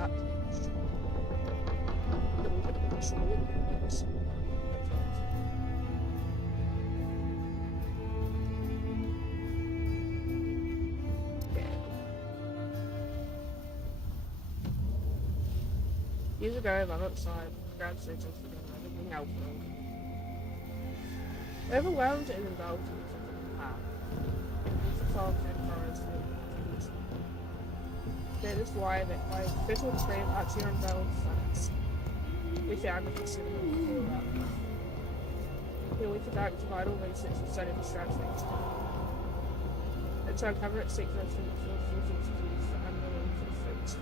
Darkswitch. A little bit of short. Years ago, I went outside, grabbed switches and everything helpful. Overwhelmed and indulged in something in the past. It's a solid forest with that is why that my official stream actually unveiled science. We found it considerable before that. Here we conduct vital research and study the strategies and to uncover its secrets and the full use for unbelievable fruits.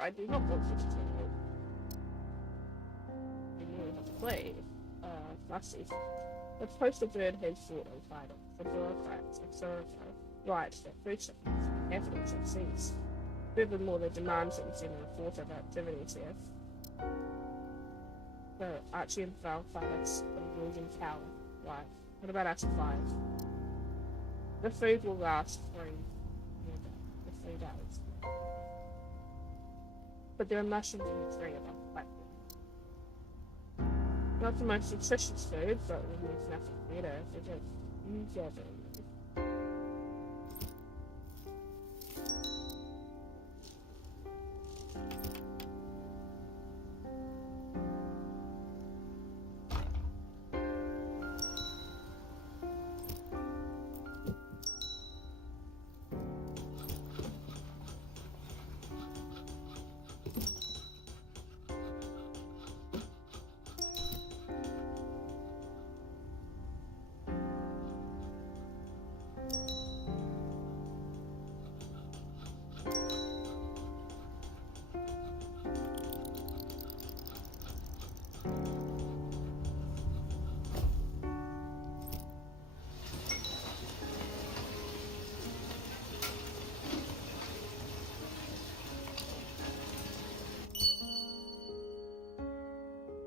I do not want to continue. I really have to play. Massive. The poster bird has fought on fighting for bureaucrats and thoroughfare rights that food shipments and evidence it sees. Furthermore, the demands that we see in the report of activities here. The Archie and Val fights and William Tower. Right. What about us 5? The food will last 3 days. But there are mushrooms in the tree above the platform. Not the most nutritious food, but it leaves nothing better if it is you gather.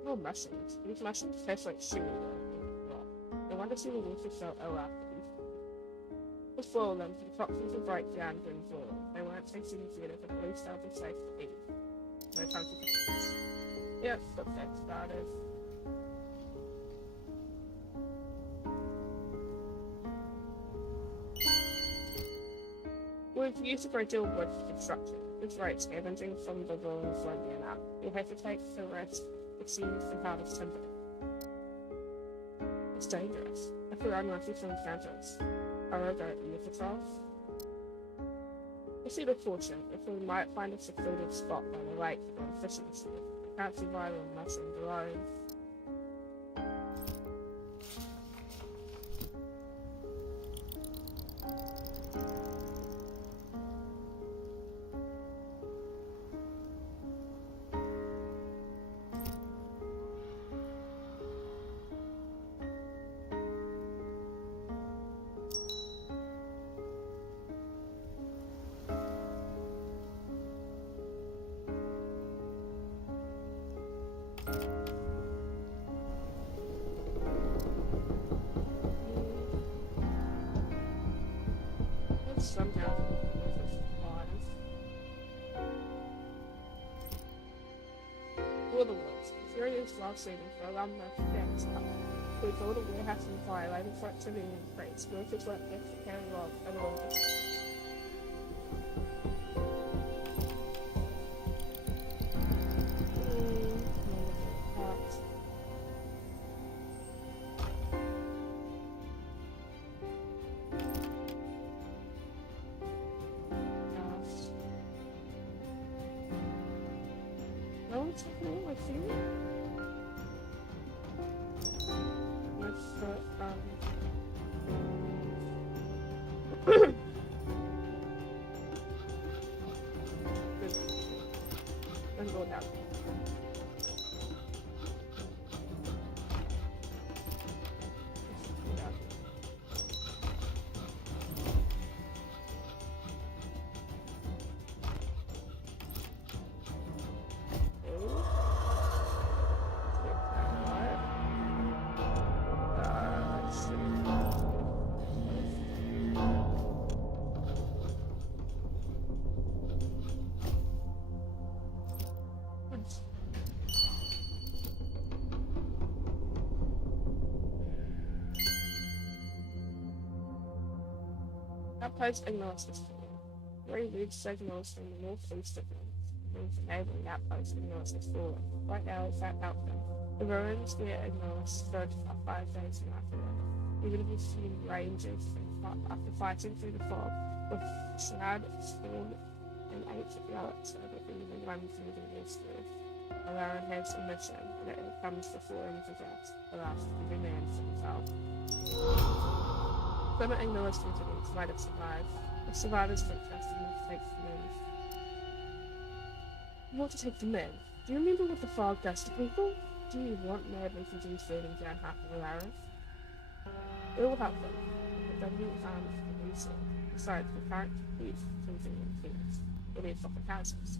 Oh, mushrooms. These mushrooms taste like sugar. I wonder if the water so ill after these. Let's boil them. The toxins will break down during boiling. They won't taste any good if at least they'll be safe to eat. No time for cookies. Yep, got that started. We've used a great deal of wood for construction. This rate scavenging from the ruins won't be enough. You'll have to take the rest. It seems the hardest timber. It's dangerous. If we're unlucky to encounter us, however, Yipatov. Proceed with caution. If we might find a secluded spot by the lake to go fishing this year. I can't see vital mushrooms alone. Somehow, for the woods, furious while saving for a lumber fence up. We built a warehouse on fire, later for activity increase. Workers weren't left to carry log and logs. No one's taking all my food? And go down. Outpost agnosis. Three ridge signals from the northeast of them. Means enabling outpost agnosis forward. Right now it's at outcome. The ruins near Ignoris stood for 5 days and afterward. Even if you see rangers after fighting through the fog with Shroud, Storm, and ancient relics of it even runs through the eastward. Alarin has a mission, and it comes before anything else. Alas, every man for himself. Clement acknowledged injuries might have survived. The survivors took trust in the take the men. You want to take the men? Do you remember what the fog does to people? Do you want mad refugees burning down half of Alarin? It will help them, but they need arms to produce it. Besides, the current peace cleansing and things. It is for the houses.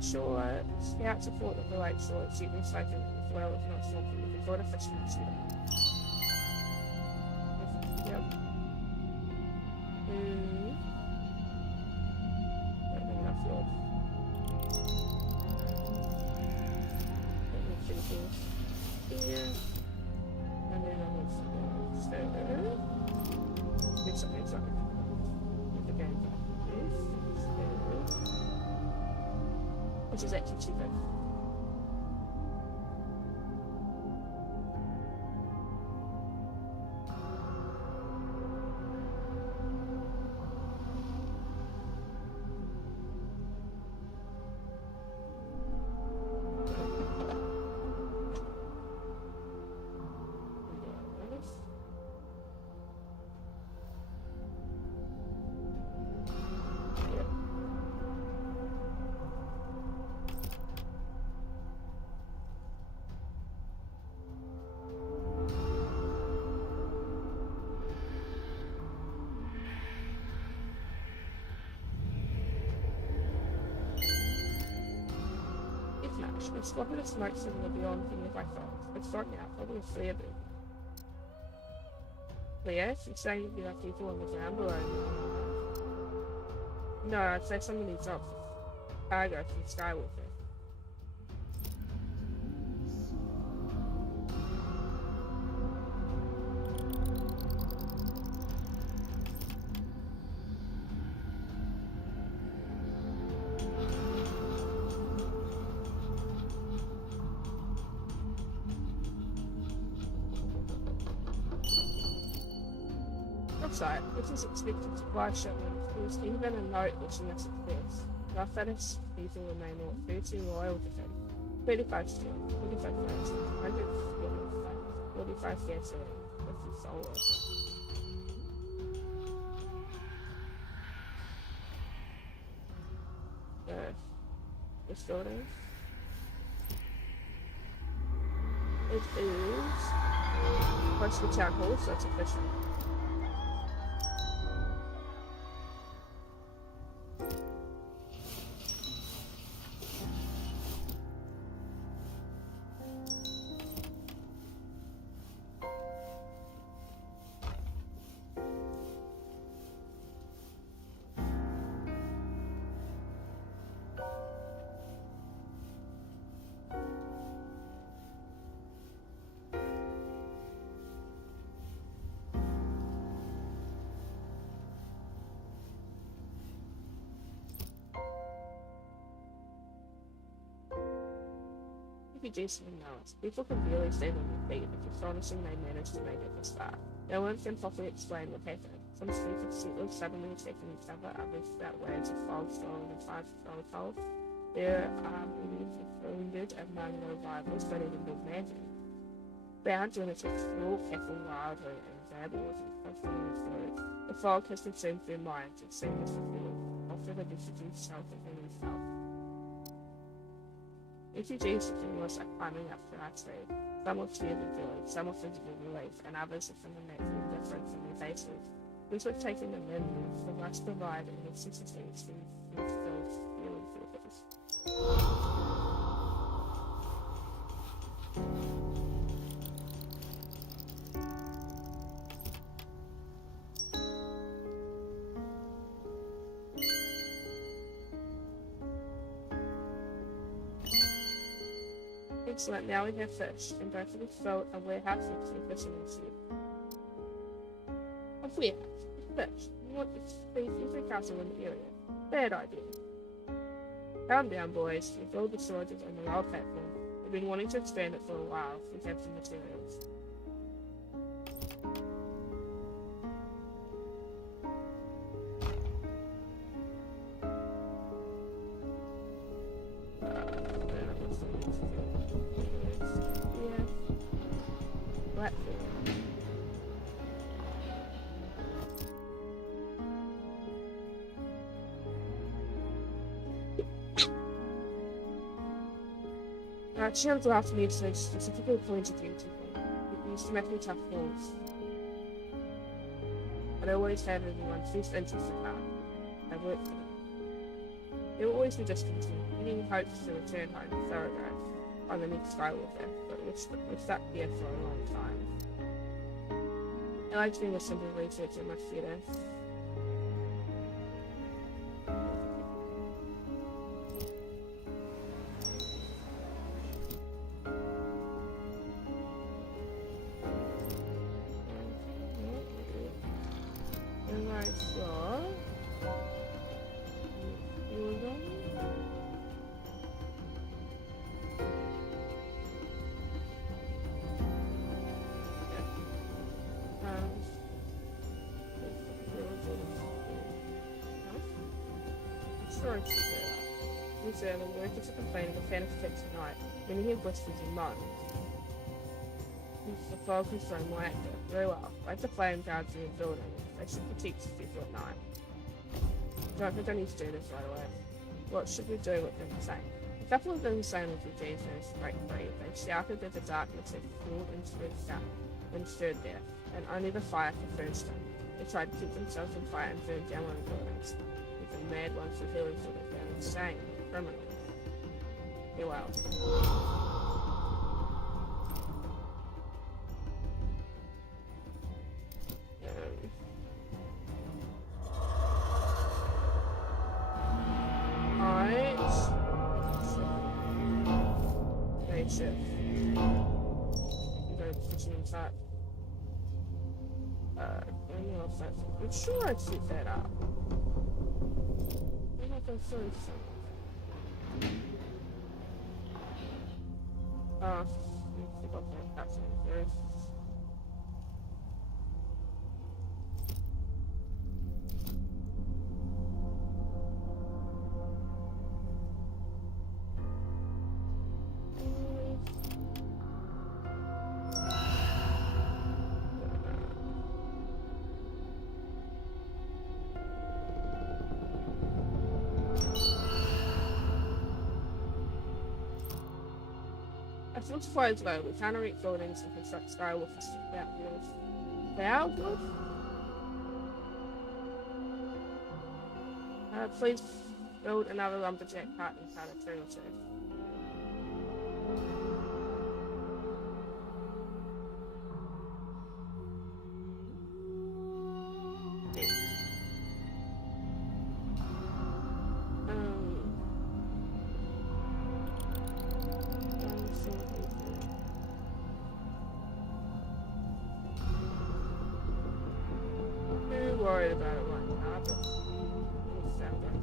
Sure, scouts support of the right sort, shooting cycling as well as not something with the god efficiency. Yep. Don't think enough lord. Let me finish here. And then I'll move so get something like with the game. Which is actually cheaper. I spotted a smoke signal beyond the nearby forest. It's dark now, probably a flare boom. Flare? You're saying there are people on the ground below me? No, I'd say someone needs off. Cargo from Skywalker. Outside, which is expected to fly shipment, there was even a note wishing us success. Our fetish people remain all 13 loyal to him. 35 steel, 45 thousand, 100 45 gasoline, 50 solar. This building. It is close to the town hall, so it's official. refugees from Mars. People can barely stand on their feet, but astonishing they managed to make it this far. No one can properly explain what happened. Some sleeping settlers suddenly attacking each other, others without waves of fog swallowing the tide of volatile. There are many wounded among the rivals, but even more madly. Bound lunatics rule cattle wildly and babble and constantly through. The fog has consumed their minds, it seems as before. After the refugees shelter in themselves. Refugees and journalists are climbing up to our tree. Some will cheer the joy, some will physically relief, and others are from the natural indifference in their faces. Those who are taking the memories, the must provide and necessities to those feeling purpose. Excellent, now we have fish, and don't forget to build a warehouse next to the fishing issue. A warehouse, fish. You want to feed every castle in the area. Bad idea. Calm down, boys. We build the storages on the rail platform. We've been wanting to expand it for a while. We have the materials. Chance will have to need to specifically point to things we used to make me tough calls. But I always have everyone's best interest at heart. I work for them. There will always be discontent, any hopes to return home thoroughly on the next Skywalker, but we're stuck here for a long time. I like doing a simple research much better. The workers are complaining of fan effects tonight. Many have whispers and moans. The fog is so more active. Very well. Like the flame guards in the building. They should protect people at night. Don't think I need to do this right away. What should we do with them saying? A couple of insane refugees managed to break free. They shouted that the darkness had crawled into their scalp and stirred there, and only the fire confused them. They tried to keep themselves on fire and burned down one of the buildings. Even mad ones were healing for them found insane. Criminal. Okay, wow. Alright. Okay, shift. You go fishing inside. I'm sure I'd set that up. I'm not gonna show you something. That's it. Fortified as well, we can erect buildings and construct skywalkers without walls. They are good. Please build another lumberjack hut and cut a tree or two. Worried about it right now, but it's that way.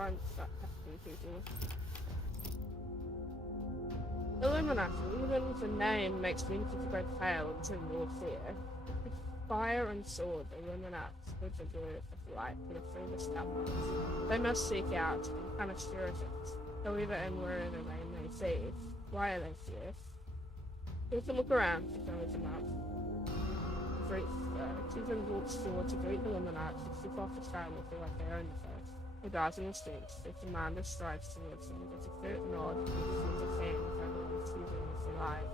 crimes that happen to people. Illuminati, even the name makes many people go pale and turn more fear. With fire and sword, the Illuminati with the word of light for the freest outlaws. They must seek out and punish heretics, however and wherever they may see. Why are they fierce? You can look around to close them up. Cleveland walks forward to greet the Illuminati who slip off the skywalker like they own the place. He dies in the streets. The commander strides towards them with a curt nod and extends his hand with everyone choosing his delight.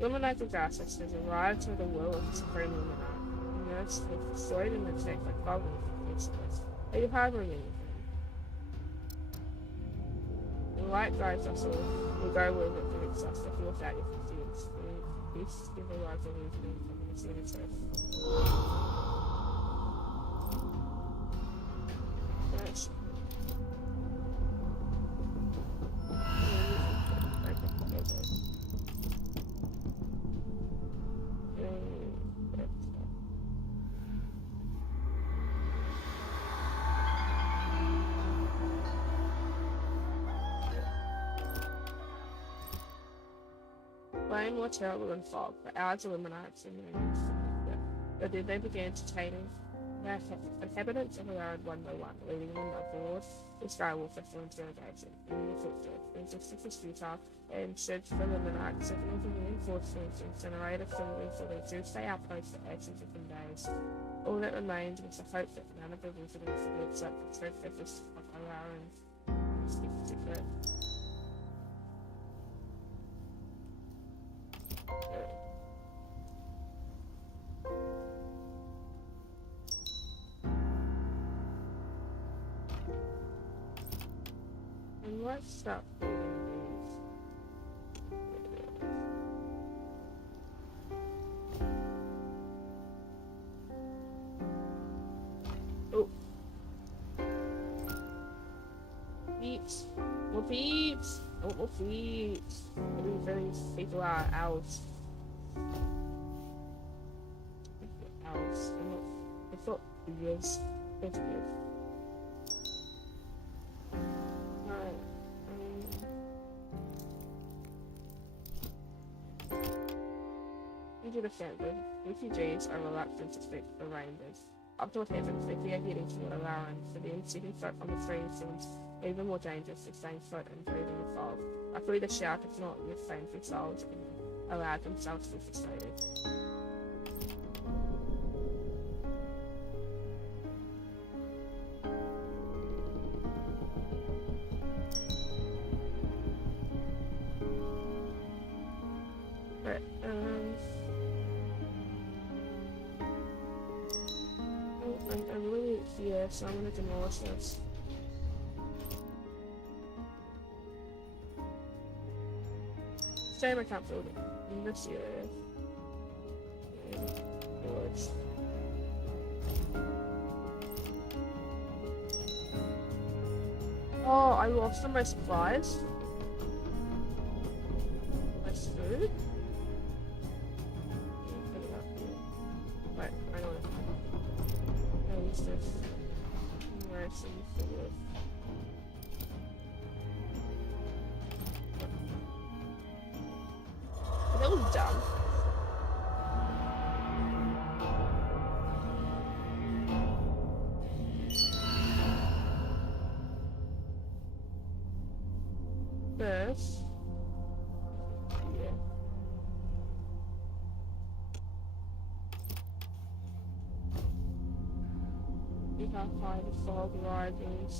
Illuminati Darkswitch has arrived to the will of the Supreme Illuminati. The nurse has destroyed and attacked like goblins and useless. Are you harboring anything? The light guides us all. We go where it directs us to force out your pursuits. Peace, give a life of reasoning from the center. Yes. Flame more terrible than fog, but ours illuminates in their midst. But then they began to taming the inhabitants of Around one by one, leading them aboard the Skywalker for interrogation. In the footsteps, resistance was futile, and search for Illuminati, signals and reinforcements, incinerator facilities, so they do stay outposts for 8 and 10 days. All that remained was the hope that none of the residents would accept the true purpose of Around secret. And let's stop reading these. Oh. Beeps. More beeps. Oh, more beeps. These people are owls. Owls. I thought ears. It's weird. Understand that refugees are reluctant to speak to the Rangers. Up to what happens, they fear getting toward Alaran, for then setting foot on the train seems even more dangerous than staying foot and breathing the fog. Luckily the shout is not yet famed for souls and allowed themselves to be frustrated. But, I'm really here, so I'm gonna demolish this. Shame I can't build it in this area. Village. Oh, I lost all my supplies. My food. Wait, I know it. This mercy for you. That was dumb. This. Yeah. You can't find the fog risings.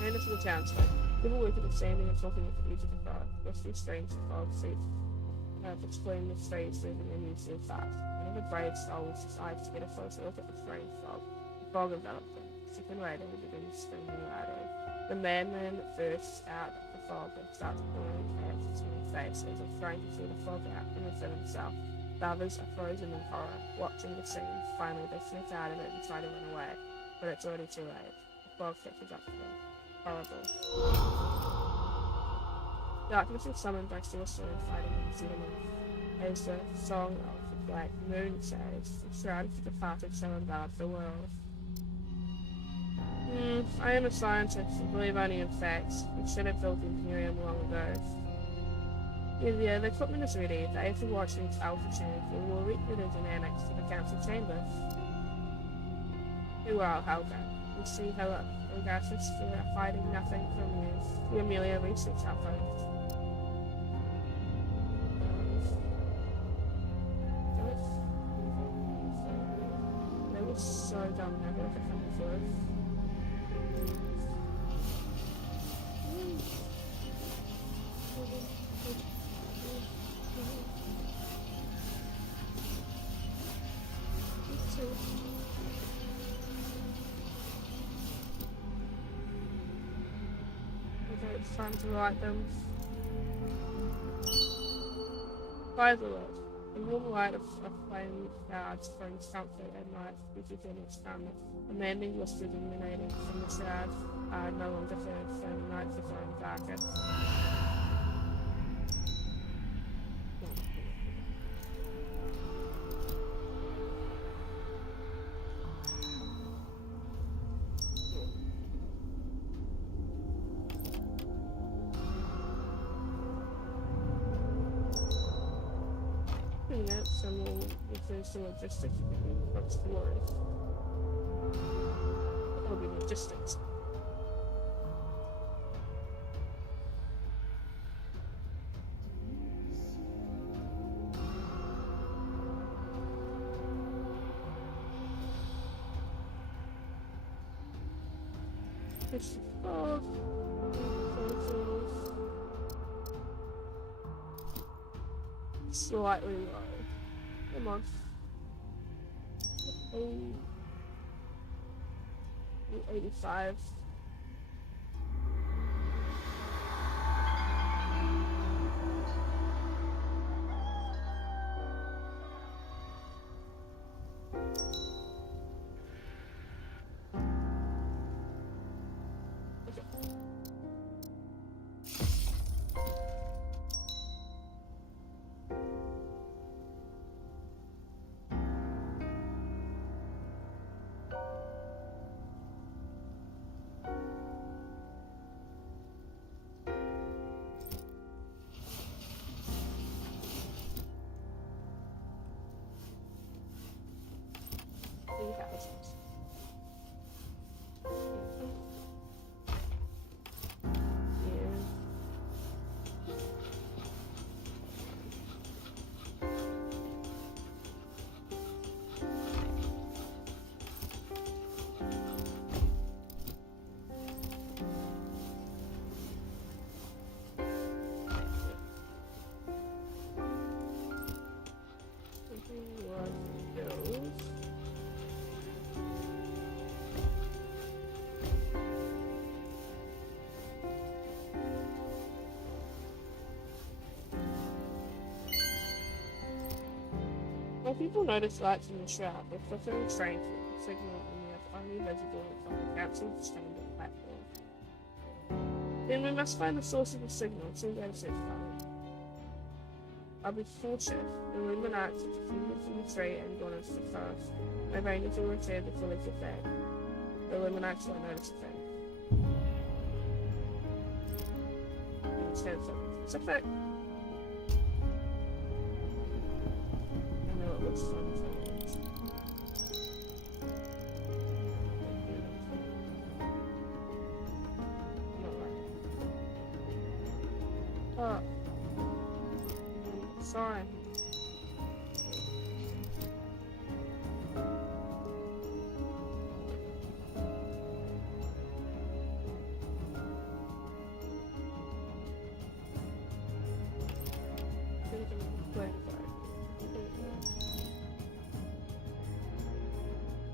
Ran into the townsfolk. People working and standing and talking at the edge of the fire. Rusty strange fog seats between the streets moving and usually fast. One of the brave souls decides to get a closer look at the strange fog. The fog enveloped them. Sick and radiant, he begins screaming louder. The madman bursts out of the fog and starts pulling his face as if trying to see the fog out and within himself. The others are frozen in horror, watching the scene. Finally, they snap out of it and try to run away, but it's already too late. The fog catches up to them. Horrible. Darkness is summoned by sorcerer fighting in Xenomorph. As the song of the Black Moon says, the shroud of the departed shall envelop the world. I am a scientist and believe only in facts. We should have built Imperium long ago. Yeah, the equipment is ready. The Aether Watch needs Alpha Change. We will reach it as an annex to the Council Chamber. You are Helga. You see her Orgasmus for hiding nothing from you. You Amelia research outpost. That was so dumb. Never ever come before. Okay, it's time to write them. By the way, the warm light of flame guards brings comfort at night within its stomach. A mending was illuminating from the shroud are no longer heard, so the nights are growing darker. And we'll finish the logistics across the world. It'll be logistics. It's fog. Slightly low. Come on. 85. When people notice lights in the shroud, they're flickering strangely, signaling the only visible from the council's standing platform. Then we must find the source of the signal, so go to search for it. I'll be cautious. The Illuminati are defeated from the tree and gone into the forest. My rangers will return before they get back. The Illuminati won't notice a thing. Instead of something specific. I know it looks fun. Oh. Sorry.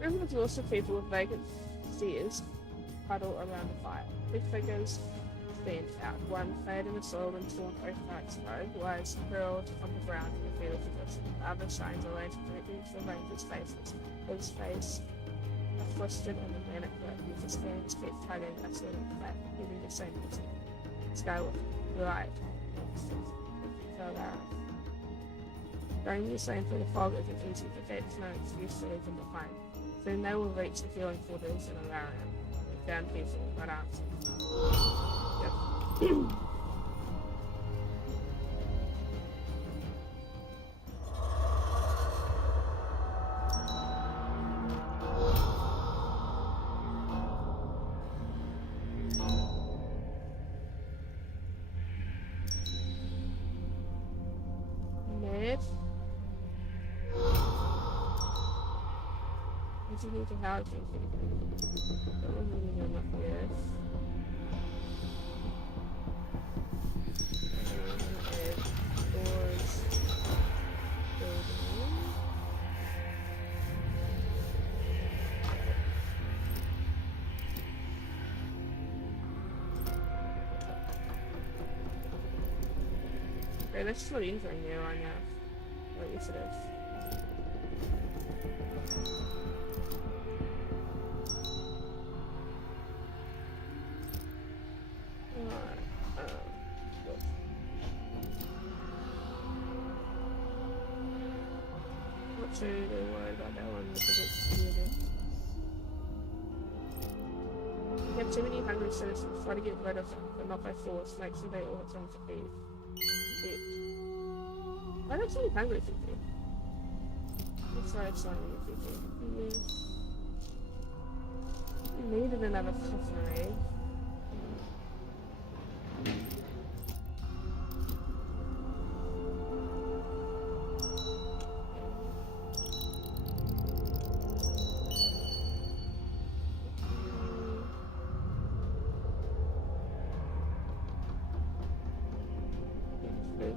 There's lots of people with vacant seers huddle around the fire. Big figures stand out. One clad in a soiled and torn oath-knight's robe lies hurled on the ground in a field of dust. The other shines a lantern directly into the ranger's faces. His face a twisted and a manic look, with his hands kept tugging a sort of flat, giving the same routine. Skyward, right. Going this lane through the fog isn't easy, but that's no excuse to leave them behind. Soon they will reach the healing quarters in Alarium. They found people, but answers. Yep. You need to house it. That wasn't even enough, yes. Doors. Building. Okay, that's not entering there right now. Oh, yes it is. So they're worried about that one because it's weirder. We have too many hungry citizens. Try to get rid of them, but not by force. Make sure they all have time to feed. Why don't so many hungry people? That's why it's not many people. We needed another coffer, eh?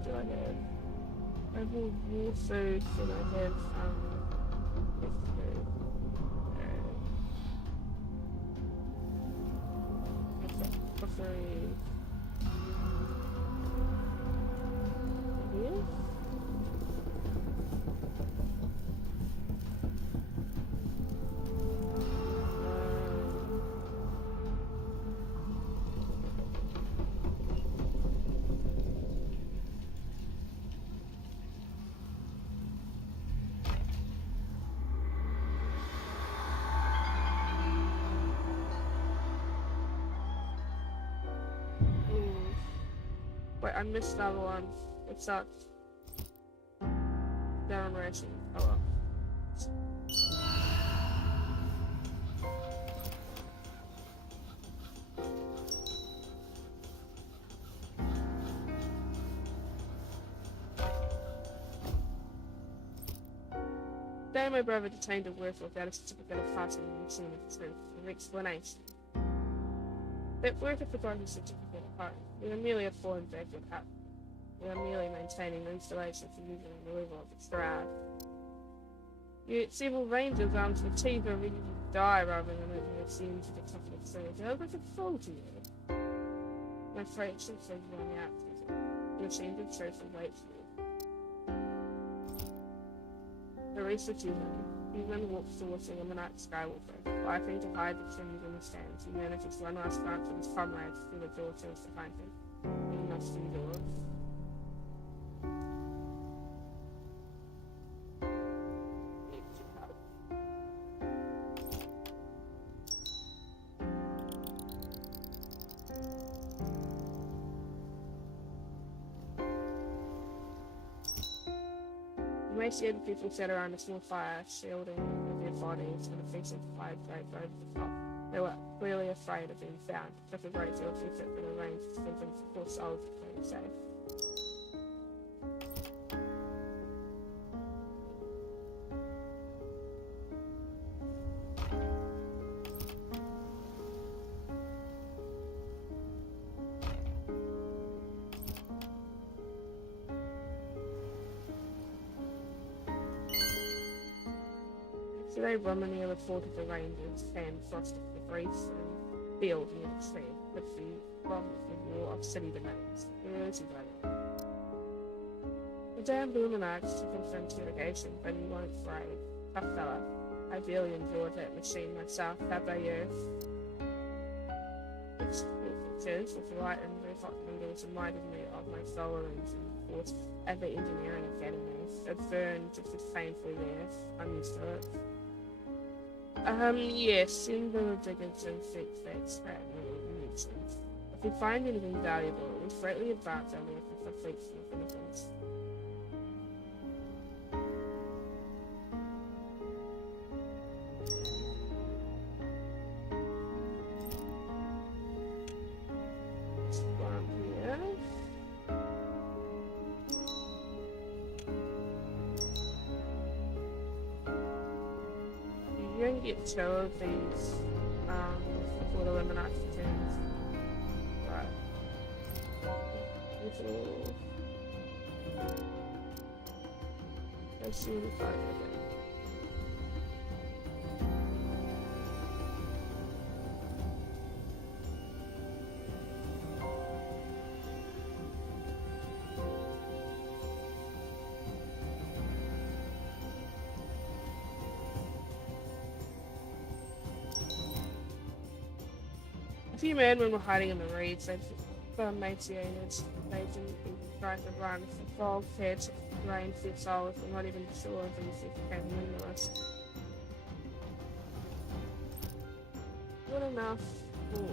Do I have? I have raw food, and I have coffee. Here? Wait, I missed another one. It sucks. Down racing. Oh well. Today my brother detained a worker without a certificate of passing and seen of truth. An explanation. That worker forgot his certificate at home. We are merely a foreign backward hut. We are merely maintaining the installation for using the removal of its drive. Several rangers armed with teeth are ready to die rather than letting it seem to the top of the stairs. How does it fall to you? My freight ship says going out to you. Your change of truth will wait for you. The race of Human walks towards the Illuminati Skywalker, likely to hide the trees in the stands. He manages one last glance at his comrades through the door tills to find him. He must endure. Emaciated people sat around a small fire, shielding their bodies and a facing fire draped over the top. They were clearly afraid of being found. It took a great deal of effort for the range to keep them poor souls being safe. Today, women near the fort of the Rangers came frosted the breeze and field near the tree, which the bomb of the war of city domains. Where is he, brother? The damn Illuminati took him for interrogation, but he won't afraid. Tough fella. I barely endured that machine myself. How about you? It's pictures with light and very hot needles reminded me of my solar engine course at the engineering academy. It burned just as painfully there. I'm used to it. Yes, send the diggers and fix that scrap metal mentioned. If we find anything valuable, it will greatly advance our work with the fleets and Philippines. You can get 2 of these before the Lemonite returns. Right. Let's see what we find again. A few men were hiding in the reeds. They'd emaciated. They didn't even try to run. The fog had rained their souls. We're not even sure if these became numerous. Good enough for...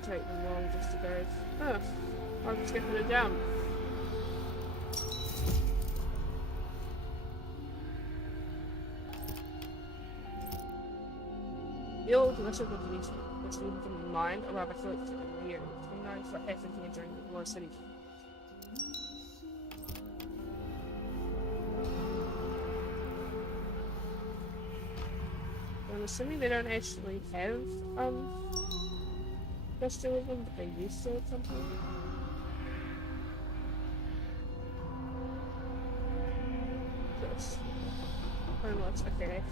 Take them long just to go, oh, I'll just get it down. The old Commission of Police was moved from the mind, or rather collected in the year. Who knows what happened here during the War City? I'm assuming they don't actually have, Industrialism, but they used to at some point. Yes. Very much, okay.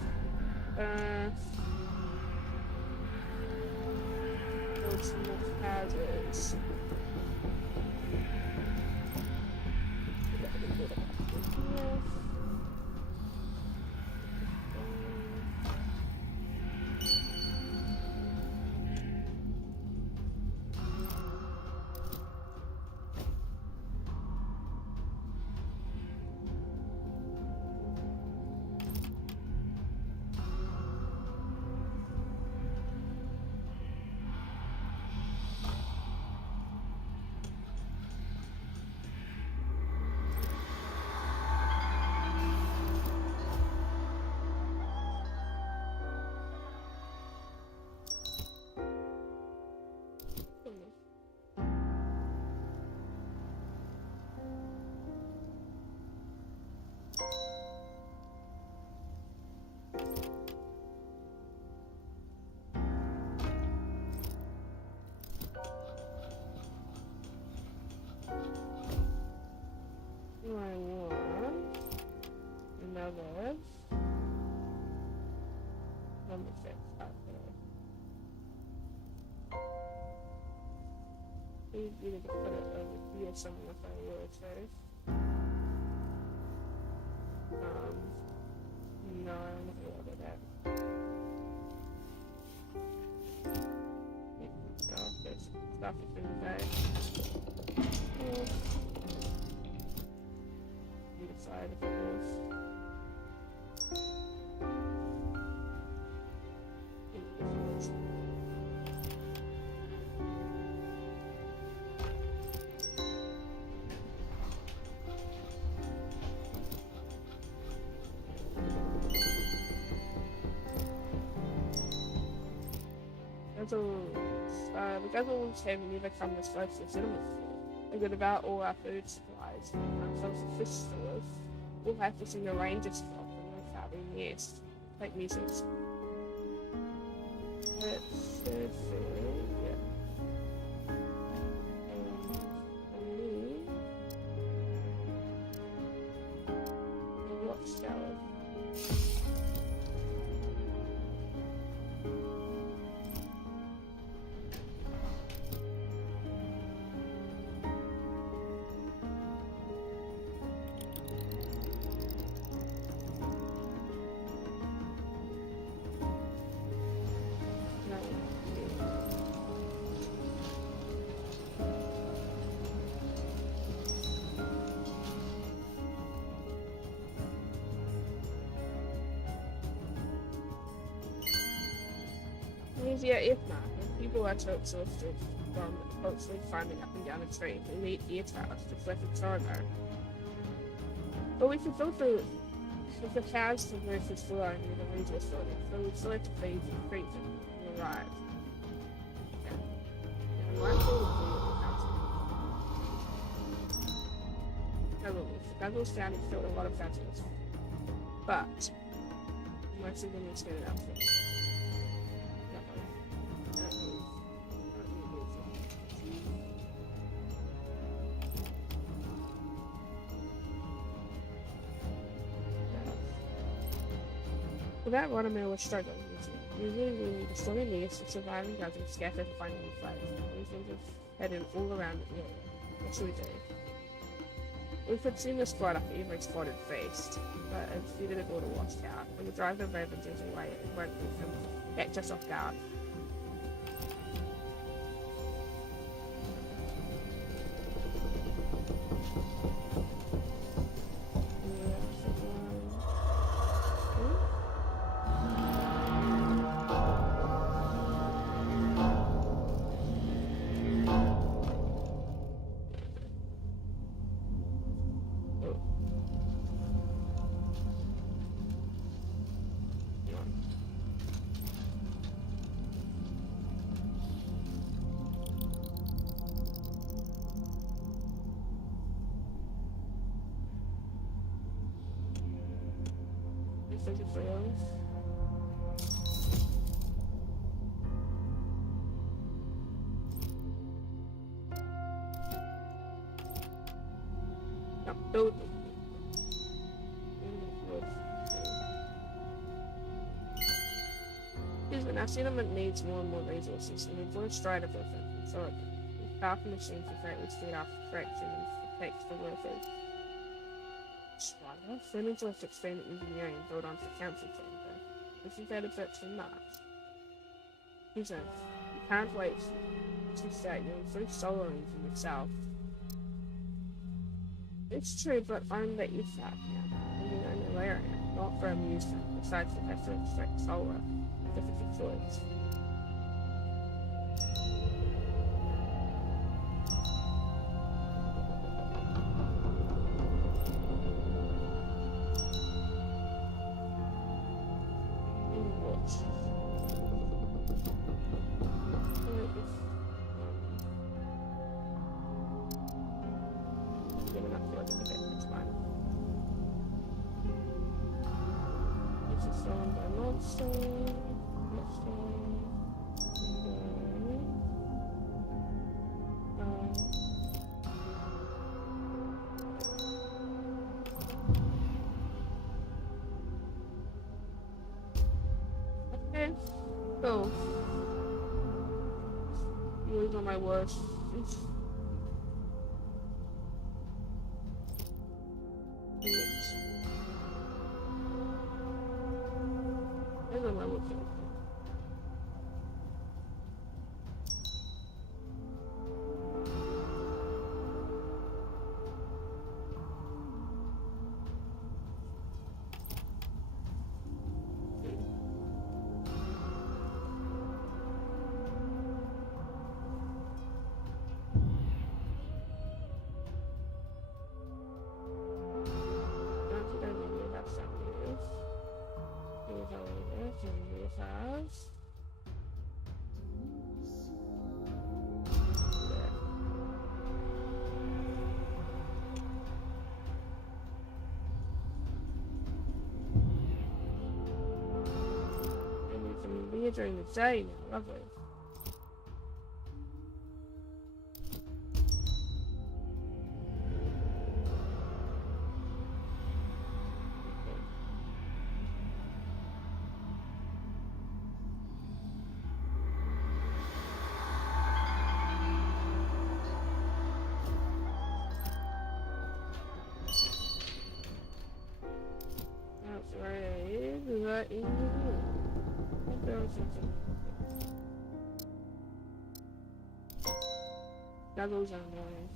Build some more houses. Number 6, okay. Please either put it over here somewhere if I were to. No, I'm not gonna do that. Stuff is in the bag. You decide if it was. The guzzles have never come this close to cinnamon before. They got about all our food supplies. So the fish stores. We'll have to send a ranger spot and work out in yes. Take measures. Let's see. Yeah. Watchtower. Easier if not. If people are too exhausted from constantly climbing up and down a tree, we need ear towers to flip a turbo. But we could build the cows to roof is below near the resource building, so we still have to feed them when we arrive. Okay. And we might do the guzzles found and killed a lot of guzzles. But most of them is good enough. For that watermill was struggling. Usually we need to storm in these to surviving guzzles scattered finding the flags. We think of heading all around the area. What should we do? We could send the squad up every spotted faced, but it's better to build a watchtower. When we drive the ravens away, it won't be them catch us off guard. Cinnamon needs more and more resources, and we've worked straight up with it. So we powerful machine to greatly speed up fraction and protect the workers. Spider, Fleming's left expanded engineering built onto the council chamber. Isn't that a bit too much? Listen, you can't wait to start your first solar engine yourself. It's true, but I'm let you start now. I mean, I'm area, not for amusement, besides the effort to extract solar. Difficult choice. Oh. Those are my words. Those are my words. here during the day now. Lovely. Those are annoying.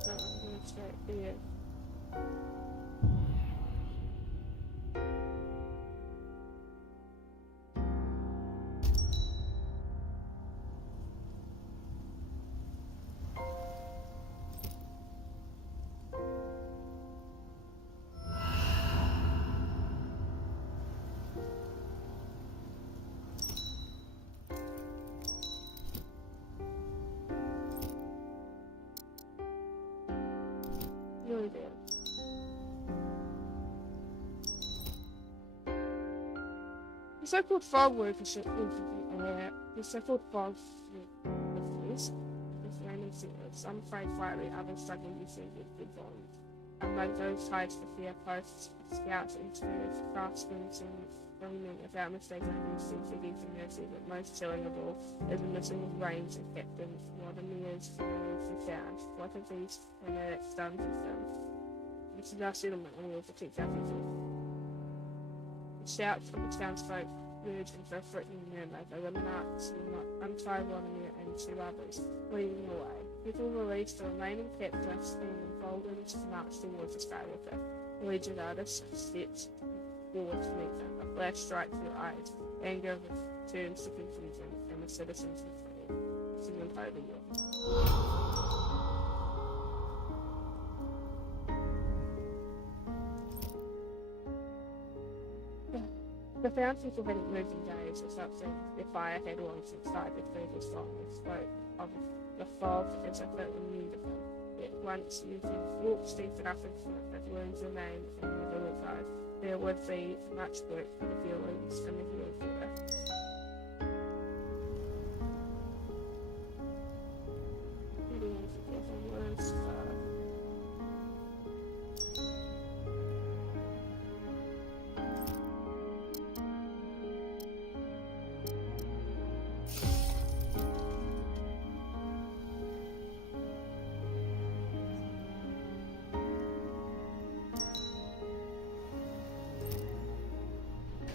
So I'm gonna start here. Really bad. The so-called fog workers the so-called fog workers with random signals. Some afraid quietly, others struggling to see with good bonds. Among those tied to fear posts, scouts, interiors, craftsmen, and dreaming about mistaken identities, figures and mercy, but most chilling of all is the missing of reins and captains, more than years and found. What of these frenetic stuns and films? This is our settlement and we will protect our people. The shouts of the townsfolk merge into a threatening murmur. They were marks and untie one and two others, leading away. People released the remaining captives and emboldened to march towards the Skywalker. The Legion artists stepped forward to meet them. A flash strikes their eyes. Anger turns to confusion, and the citizens are free. Singing over you. The found people hadn't moved in days or something. Their fire had long since died. Their food was gone. They spoke of the fog as if it were new to them. Yet once you've walked deep enough into it, that learns your name and never will go. There would be much work for the healers and the healers water.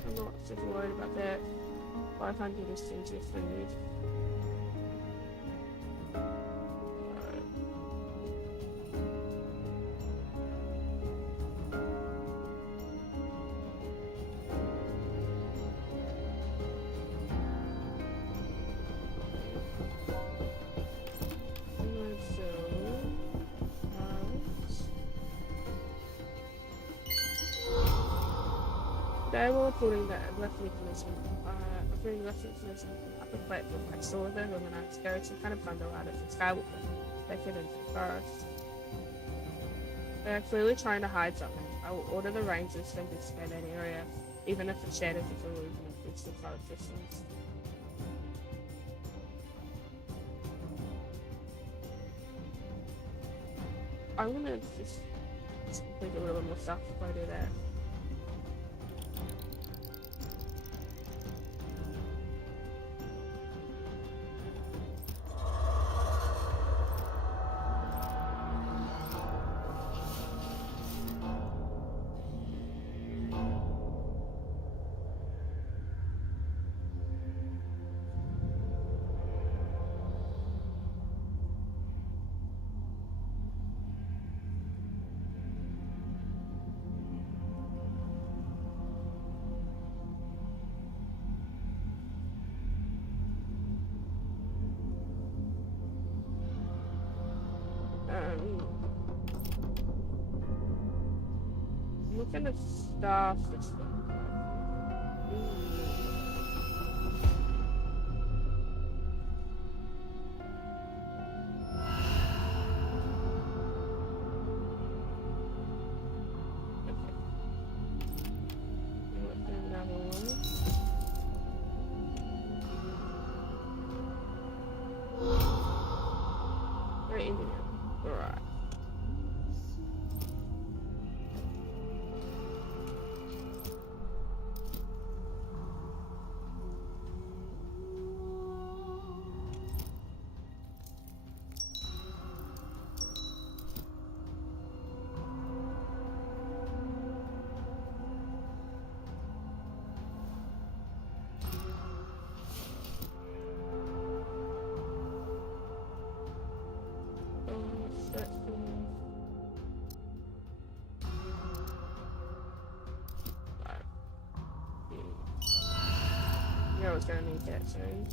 I'm not super worried about that. 500 is too much food. They were reporting that a left mechanism, up a platform I saw the Illuminati go some kind of bundle out of the Skywalker. They fit into the forest. They are clearly trying to hide something. I will order the rangers to investigate that area, even if it shatters the illusion of peaceful coexistence. I'm gonna just complete a little more stuff before I do that. What kind of stuff is that? Indian. Alright. I was gonna need that soon.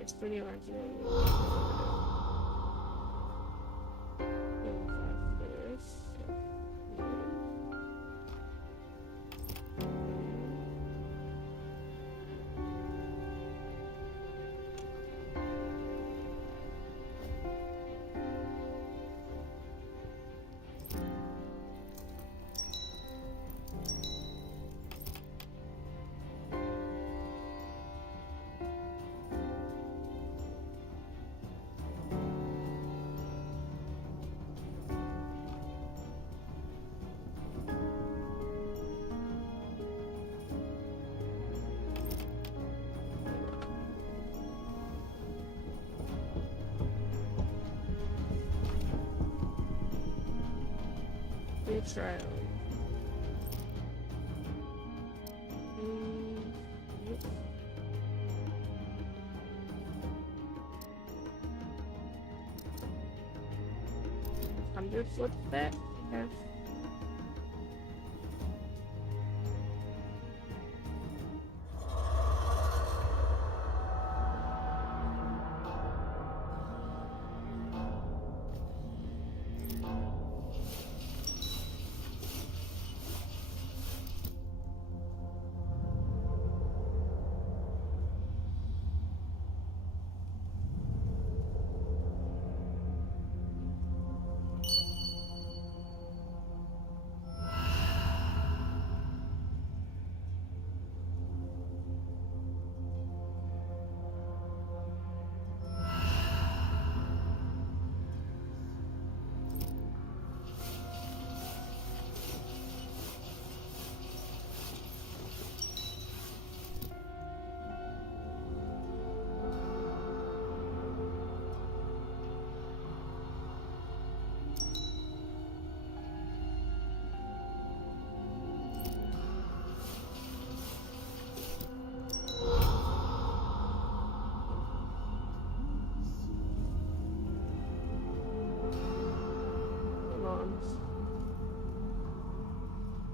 It's pretty much betrayal. Footstep. Yes.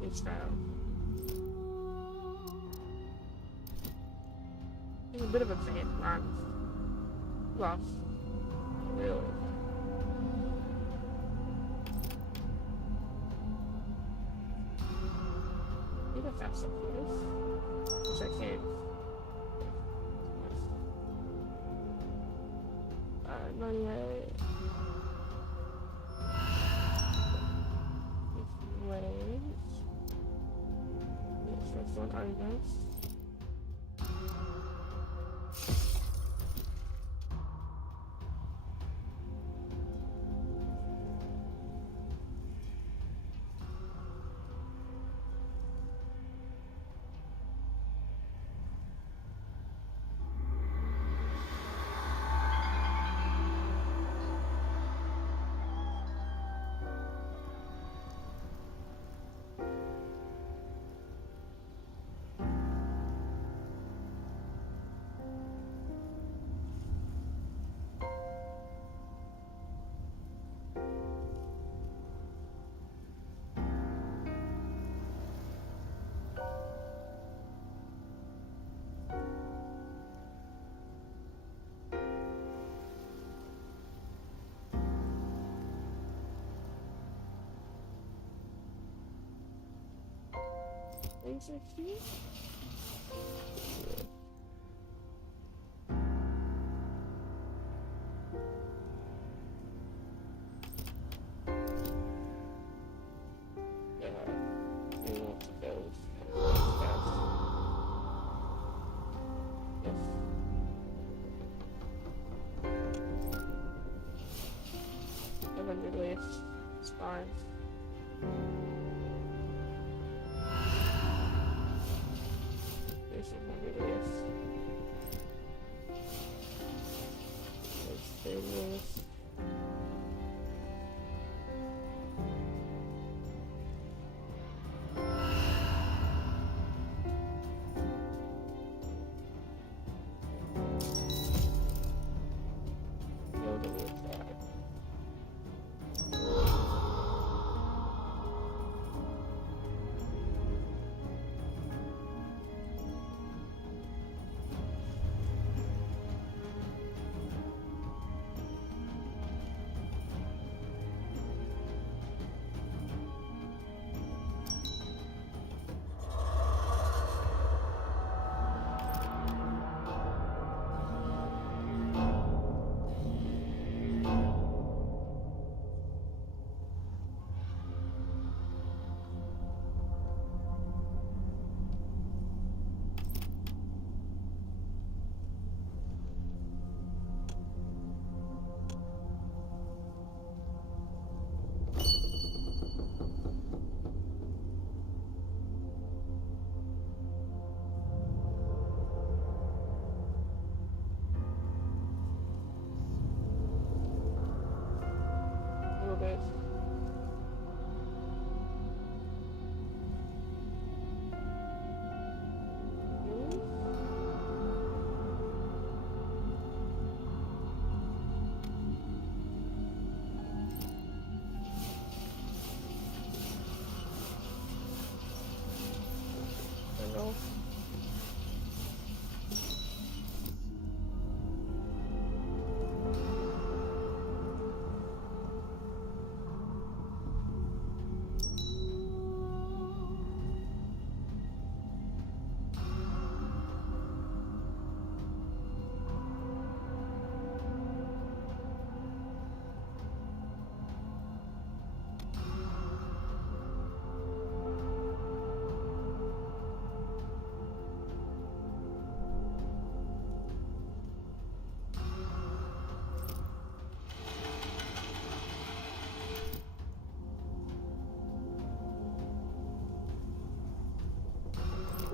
Betrayal. It's a bit of a bad run. Rough. Really. I think I found something else. Which I can't. Not yet. Wait. First one over. These are cute. It's fine. This is what it is. Let's do this. Bit. Hello.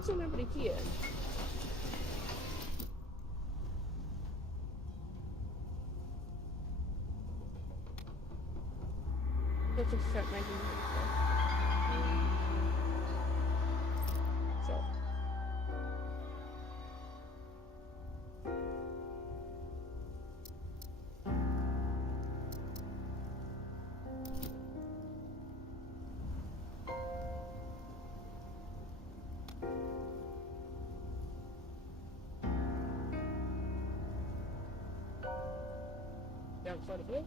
There's nobody here. Let's just start making so. Down quite a bit.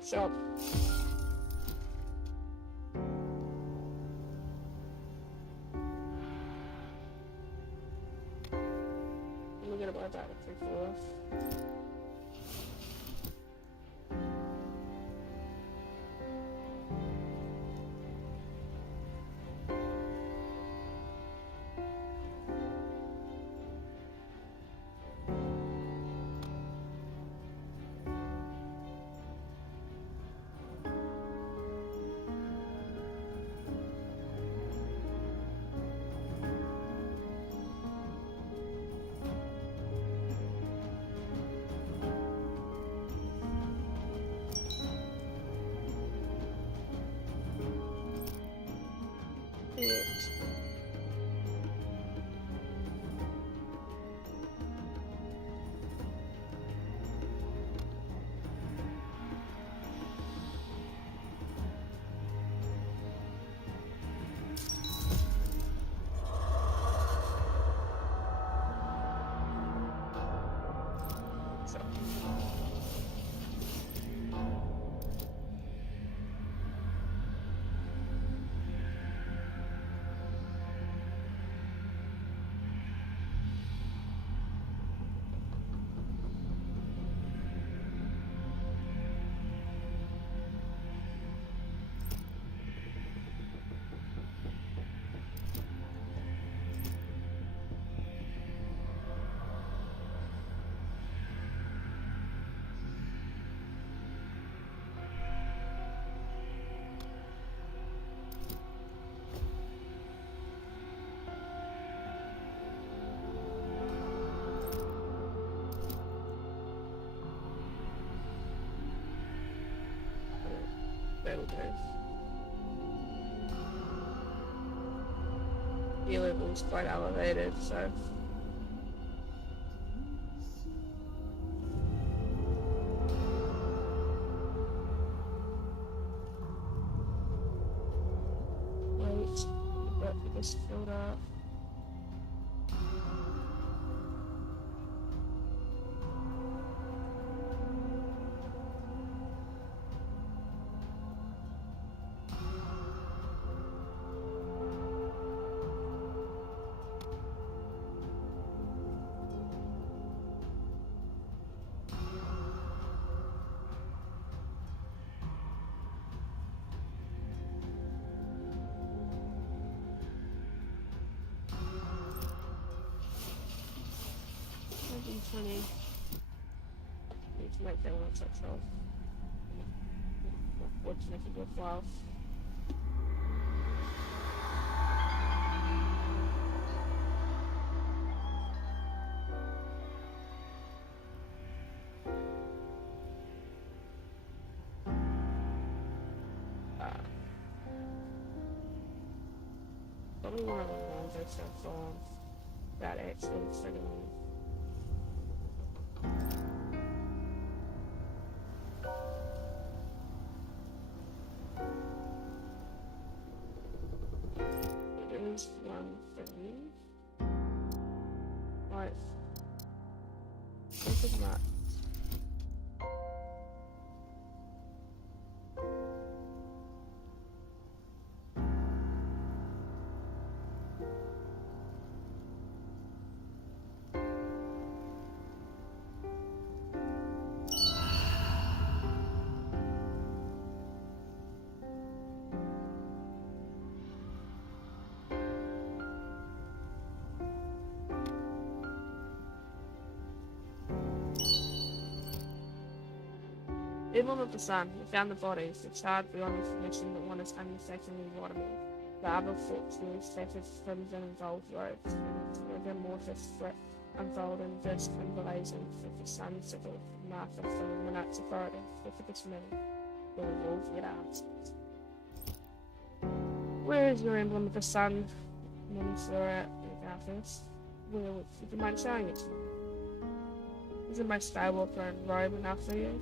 Shop. We're gonna buy that at 3/4. we go. Gear level's quite elevated, so. Wait, but this filled up. Need to make that one touch off. What's make it worthwhile? Probably one of the ones I stuff on that actually setting me. One thing. Right. Look at that. Emblem of the Sun. We found the bodies. The charred beyond recognition that one is unmistakably Waterman. The other fortunes shattered crimson and gold robes. And the mortis split, unfolding, disc and blazing, with the sun sickle, marker from the nights of Florida, with the dismay, where the wolves get answers. Where is your Emblem of the Sun? Minister Garthus. Where would you mind showing it to me? Is it my Skywalker and robe enough for you?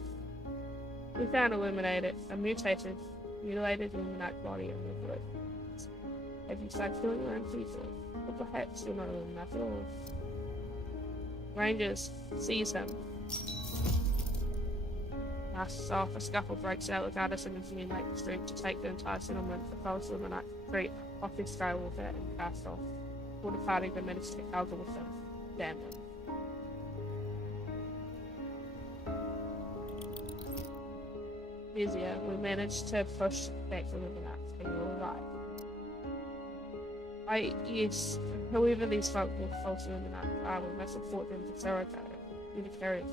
We found a mutilated Illuminati body in the group. Have you started killing your own people? Or perhaps you're not Illuminati at all. Rangers, seize him. Masks off, a scuffle breaks out, the Gartisans make the street to take the entire settlement, the false Illuminati street, off his Skywalker and cast off. For departing the minister, Alga with them. Damn them. Easier. We managed to push back the Illuminati, and you're right. Yes, whoever these folk were false Illuminati are, we must support them to carry it.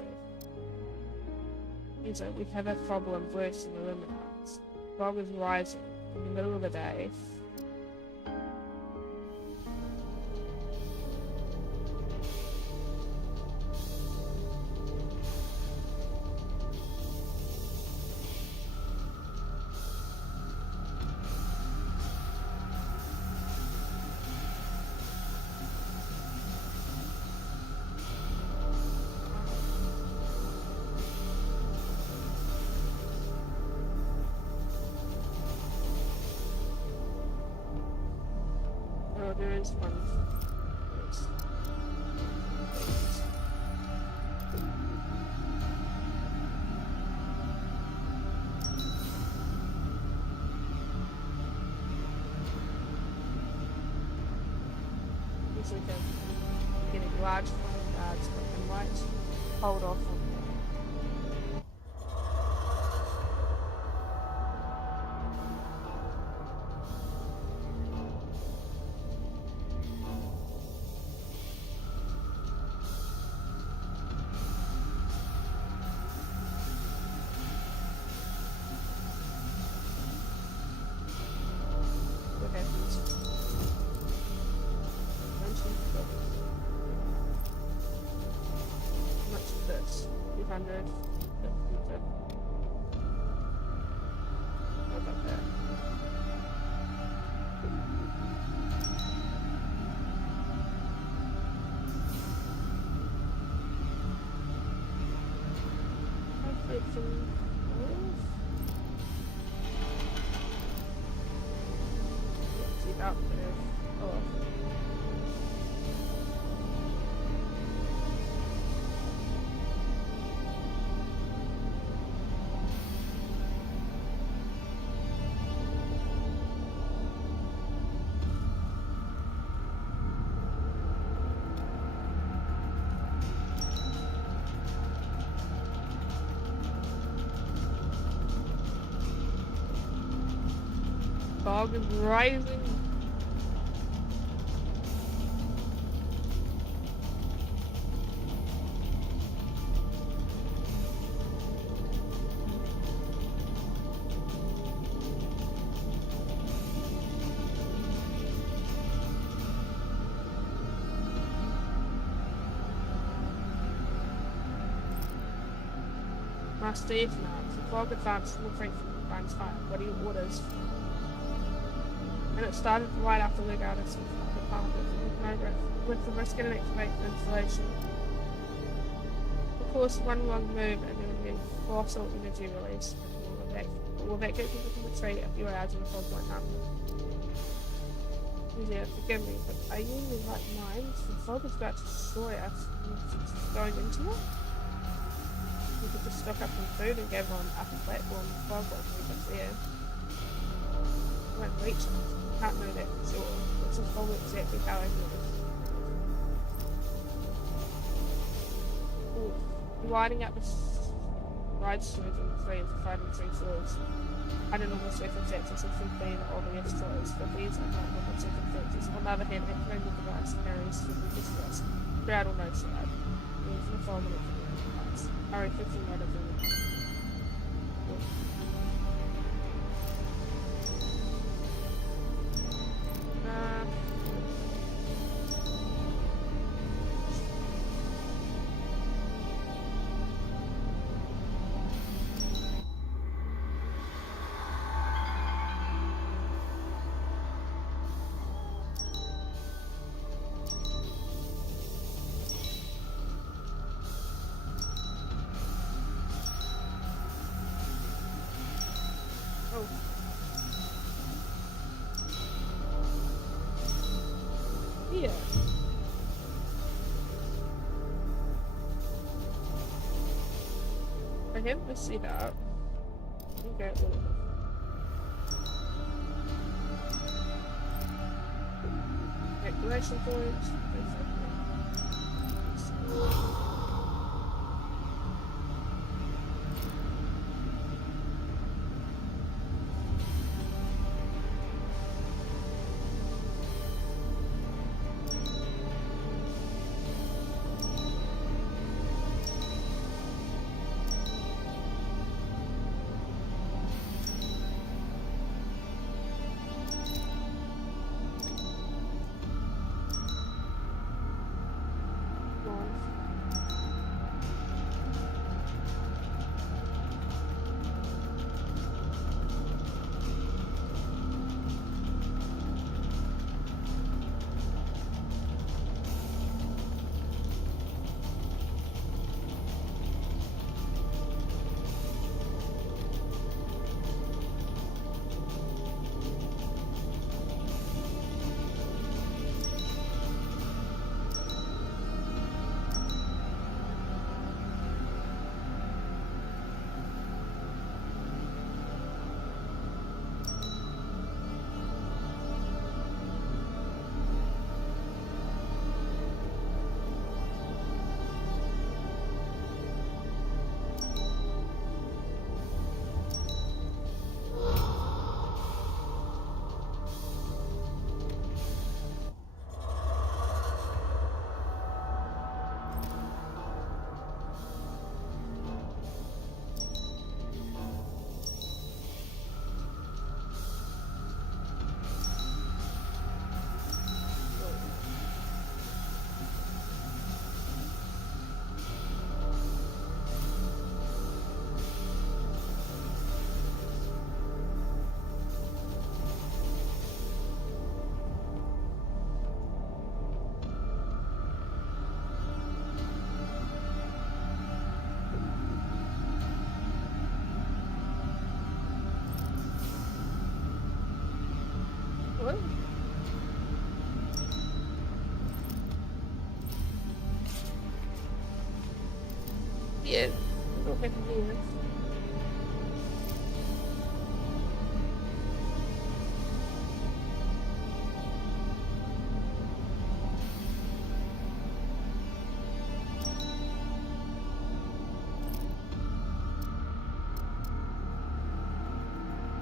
So we have a problem worse than the Illuminati. Fog is rising in the middle of the day. There is one. This is getting large guards and right. Hold off on this. 200. Okay. fog is rising. Master Eve now. The fog advanced from the French finds fire. What are your orders? And it started right after the goddess of the Parliament with the risk and excavate the installation. Of course, one wrong move and there would be colossal energy release. Will evacuate people from the tree a few hours and the fog won't happen. Yeah, forgive me, but are you in the right mind? The fog is about to destroy us. Going into it? We could just stock up on food and go on up a platform. The fog won't leave us there. It won't reach us. Can't know that for sure. It's just all exactly how I do it. Lighting up the ride street in the trees and finding three floors. Under normal circumstances, this would be an obvious choice, but these are not normal circumstances. On the other hand, activating the device carries to be discussed. Crowd or no crowd. There's no following it for the device. Hurry, 15 minutes of it. Oh. Yeah. I have to see that. Okay, well. Activation points. What? Yeah, I don't have to do this.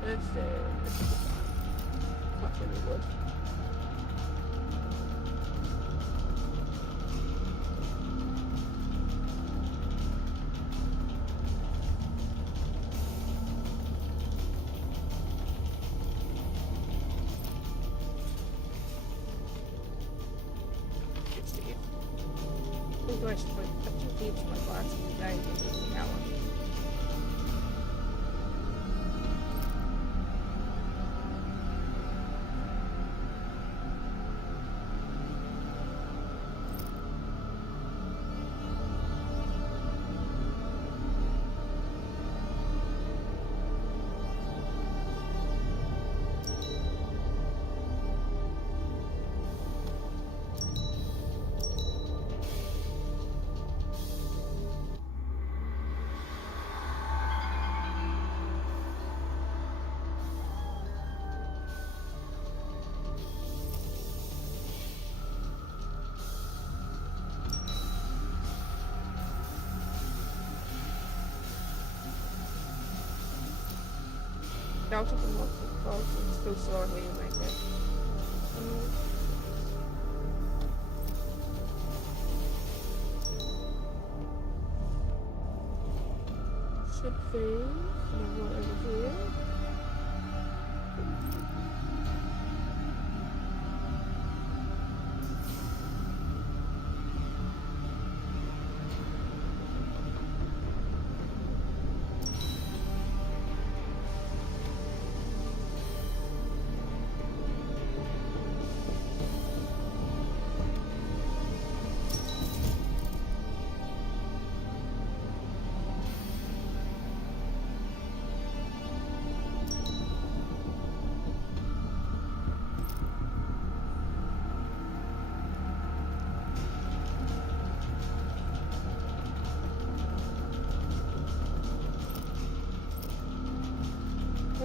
Let's any wood. I'm going to put a few my glass today in the hour. Down to the multiple calls and still saw me like that. Should be over here.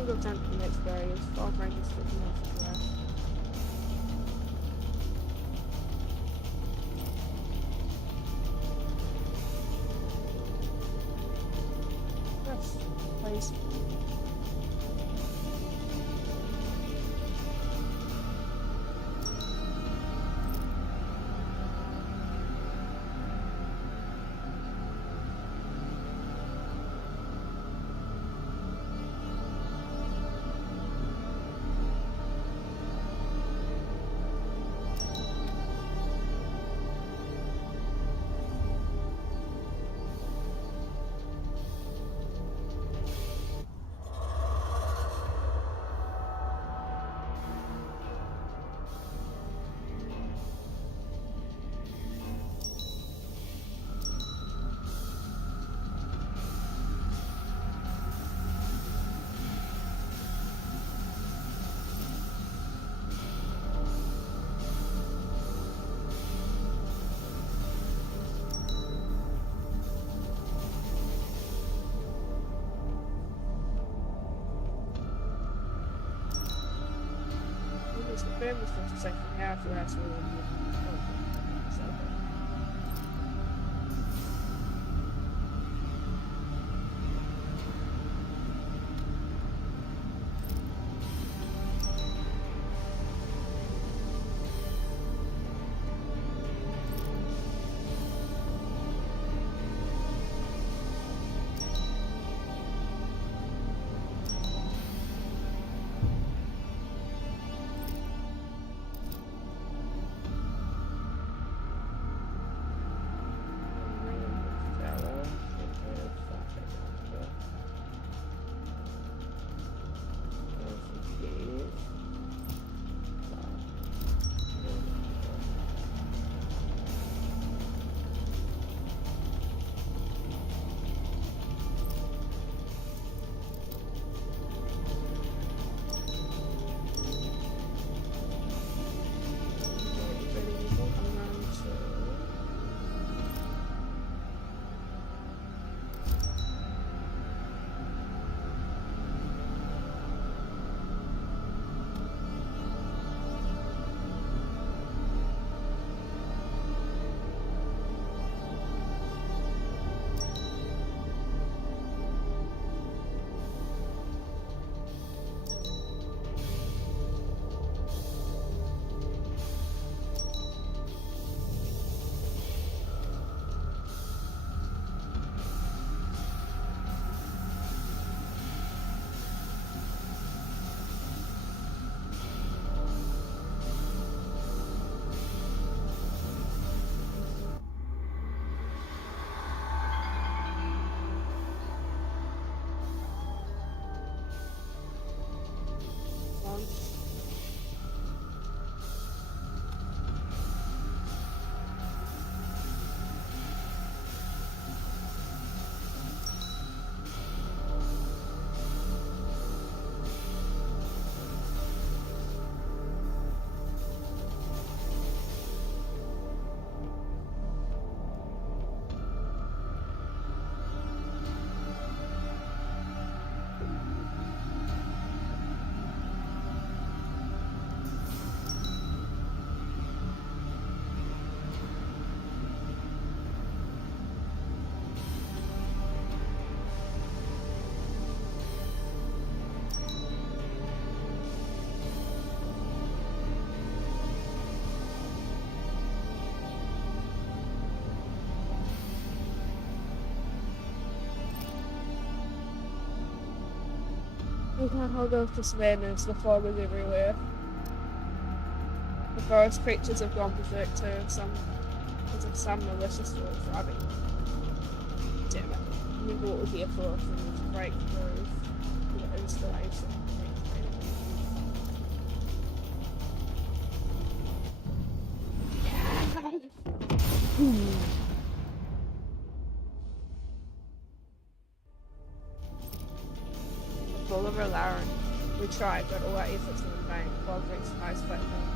Go down to the next areas. I'll bring this to the next area. Yes, please. Family stuff to second half, you're actually We can't hold off this madness. The fog is everywhere. The forest creatures have gone berserk too, because of some malicious thoughts driving. Damn it. Remember what we're here for, and we can break through the installation. Full of alarm. We tried, but all our efforts were in vain. Fog reached ice platform,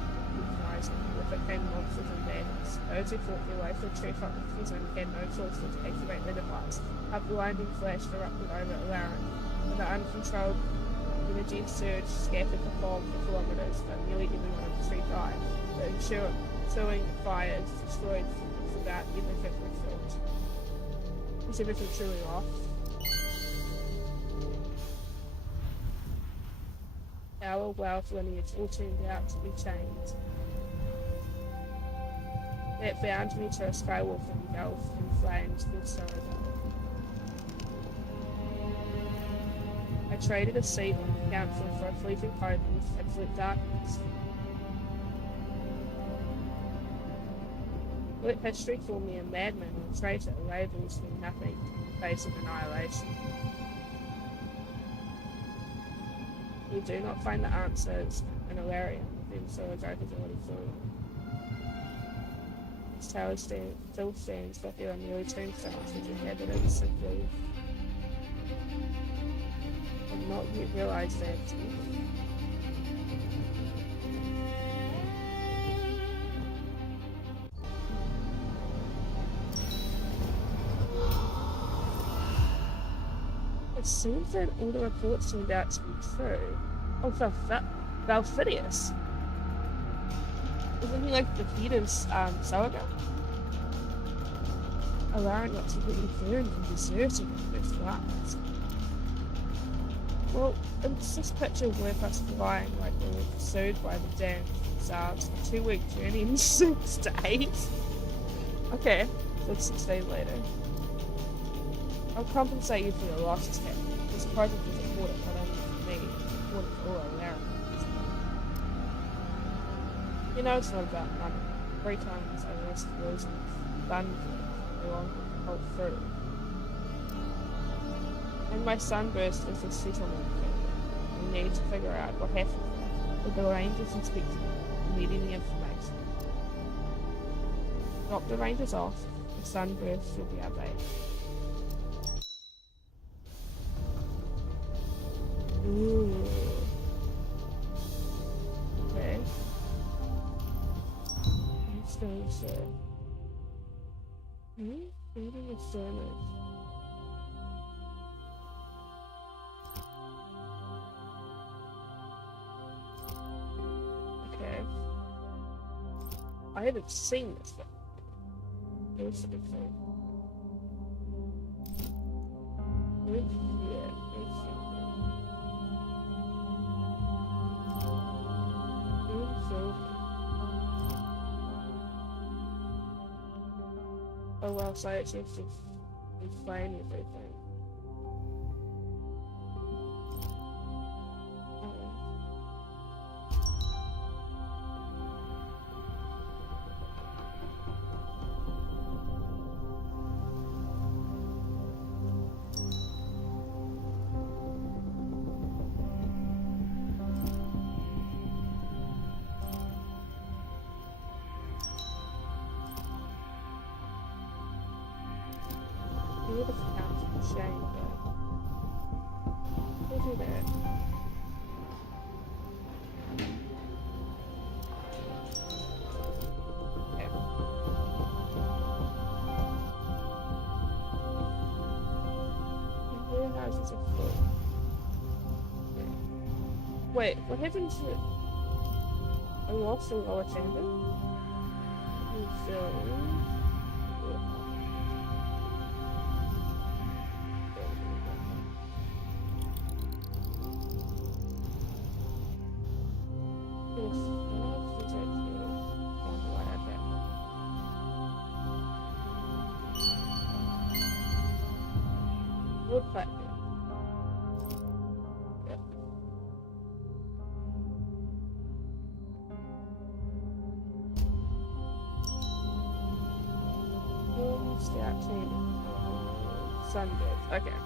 rising, with it came monsters and bandits. Those who fought their way through tree front prison had no choice but to activate their device. A blinding flash erupted over Alarin, and the uncontrolled energy surge scattered the fog for kilometers, but nearly everyone in the tree died. The ensuing fires destroyed about everything we felt. Is everything truly lost? Our wealth lineage all turned out to be changed. That bound me to a skywalk engulfed in flames with sorrow. I traded a seat on the council for a fleeting hope in absolute darkness. Let history call me a madman or a traitor, labels mean nothing in the face of annihilation. We do not find the answers in Alarion, then so a joke is already fallen. This tower still stands, but there are merely tombstones with inhabitants simply have not yet realised that. It seems that all the reports turned out to be true. Oh, Valphidius. Isn't he like the defeated Saga? Alarin got completely burned and deserted in the first glance. Well, it's this picture worth us flying like we were pursued by the damned Zars. A 2-week journey in 6 days? Okay, so 6 days later. I'll compensate you for your losses, Captain. This project is important not only for me, it's important for all Americans. You know it's not about money. 3 times I risked losing fun along with the whole through. And my sunburst is a settlement thing. We need to figure out what happened with the Rangers inspecting and need any information. Drop the Rangers off, the sunburst will be our base. Ooh. Okay. Stone shit. Reading a sermon. Okay. I haven't seen this one. Here's the big thing. Oh well, so it seems to explain everything. Beautiful house, shame, but we'll do that. Okay. Where houses are full. Okay. Wait, what happened to it? I lost the lower chamber? Wood platform. Yep. Scout team. Sunbird. Okay.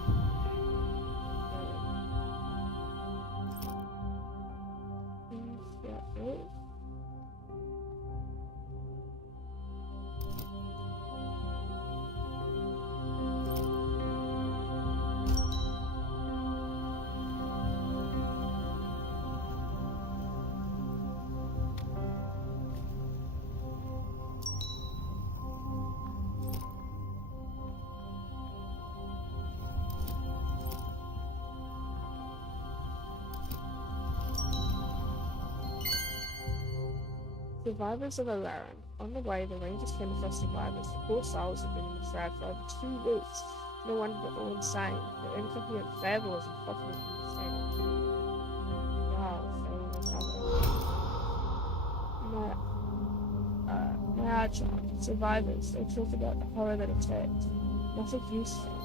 Scout group. Survivors of Alaran. On the way, the Rangers came across survivors. The poor souls had been in the shroud for over 2 weeks. No wonder they're all insane. Their incoherent fable was impossible to understand. Wow, my archer, survivors, they talk about the horror that attacked. Nothing useful.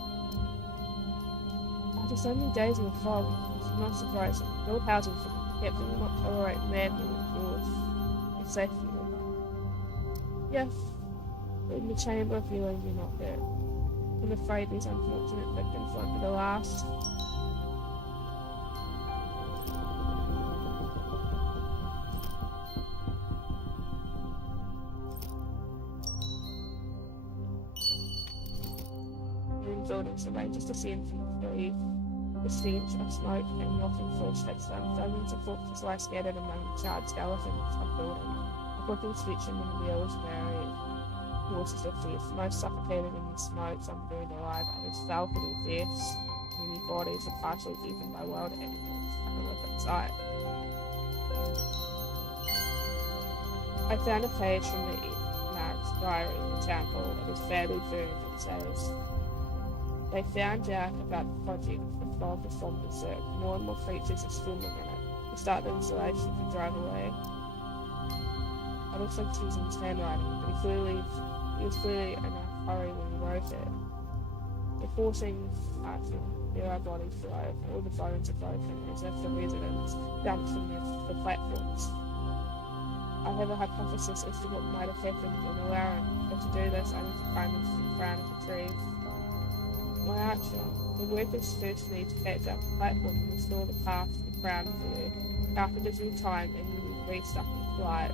After so many days in the fog, it's not surprising. No housing for them. Yet they will not tolerate madmen indoors. Safety. Yes, in the chamber of healing you're not there. I'm afraid these unfortunate victims won't be the last. In buildings, the Rangers descend from the stench of smoke and rotting flesh hits them. Dozens of corpses lie scattered among charred skeletons of buildings. A cooking switch in the wheels buried horses of death, most suffocated in the smoke, some burned alive, others fell for their deaths. Many bodies are partially eaten by wild animals. A horrific sight. I found a page from the Mark's diary in the temple. It was badly burned. It says, they found out about the project. The fog was from berserk. More and more creatures are swimming in it. We start the installation to drive away. It looks like Susan's handwriting, but he was clearly in a hurry when he wrote it. The forcings acting, there are bodies below, all the bones are broken, as if the residents dumped from the platforms. I have a hypothesis as to what might have happened in Alaran, but to do this I need to climb into the crown of the tree. My archer, the workers first need to catch up the platform and restore the path to the crown for you. After this new time, and you will restart the flight.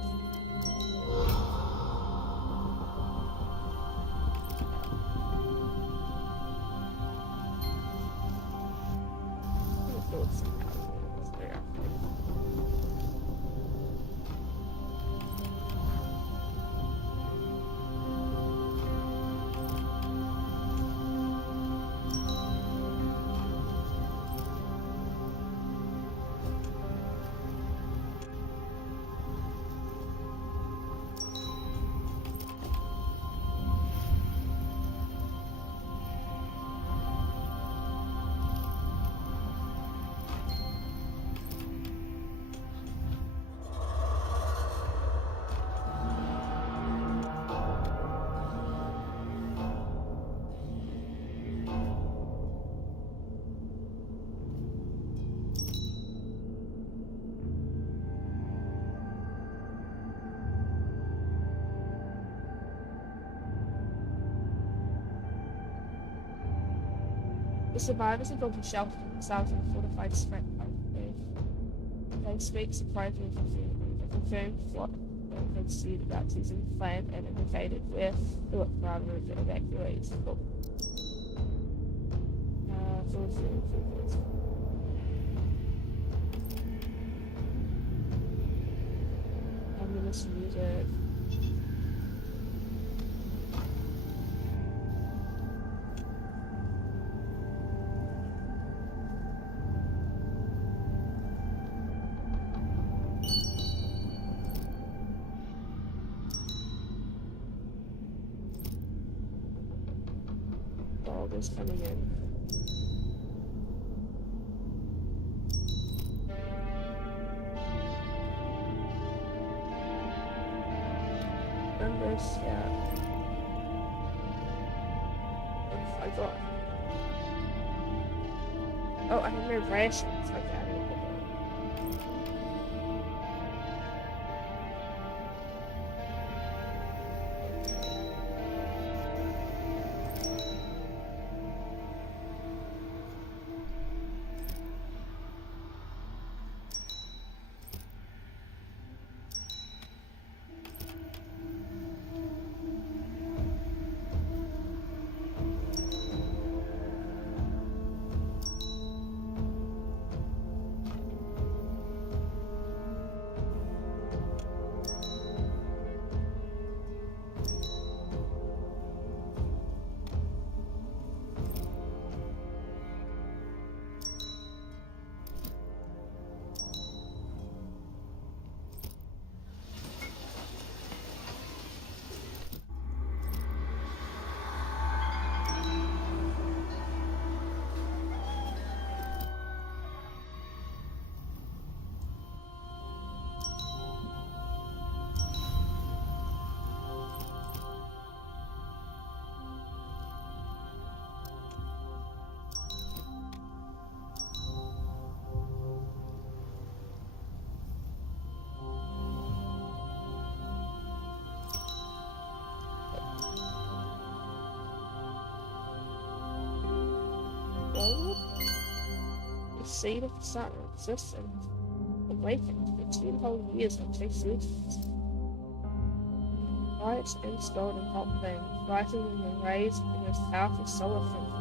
The survivors have built a shelter for themselves in a fortified sprint. They speak surprisingly confidently. They confirmed what they had said about Susan's plan and indicated where to look for our route to evacuate. Cool. Ominous music. Is coming in. Numbers, yeah. I got. Oh, I have no rations. Okay, I need to go. seed of the sun exists and awakened for 10 whole years of two seasons. Bright and golden hot thing, brighter than the rays of the most powerful solar flame.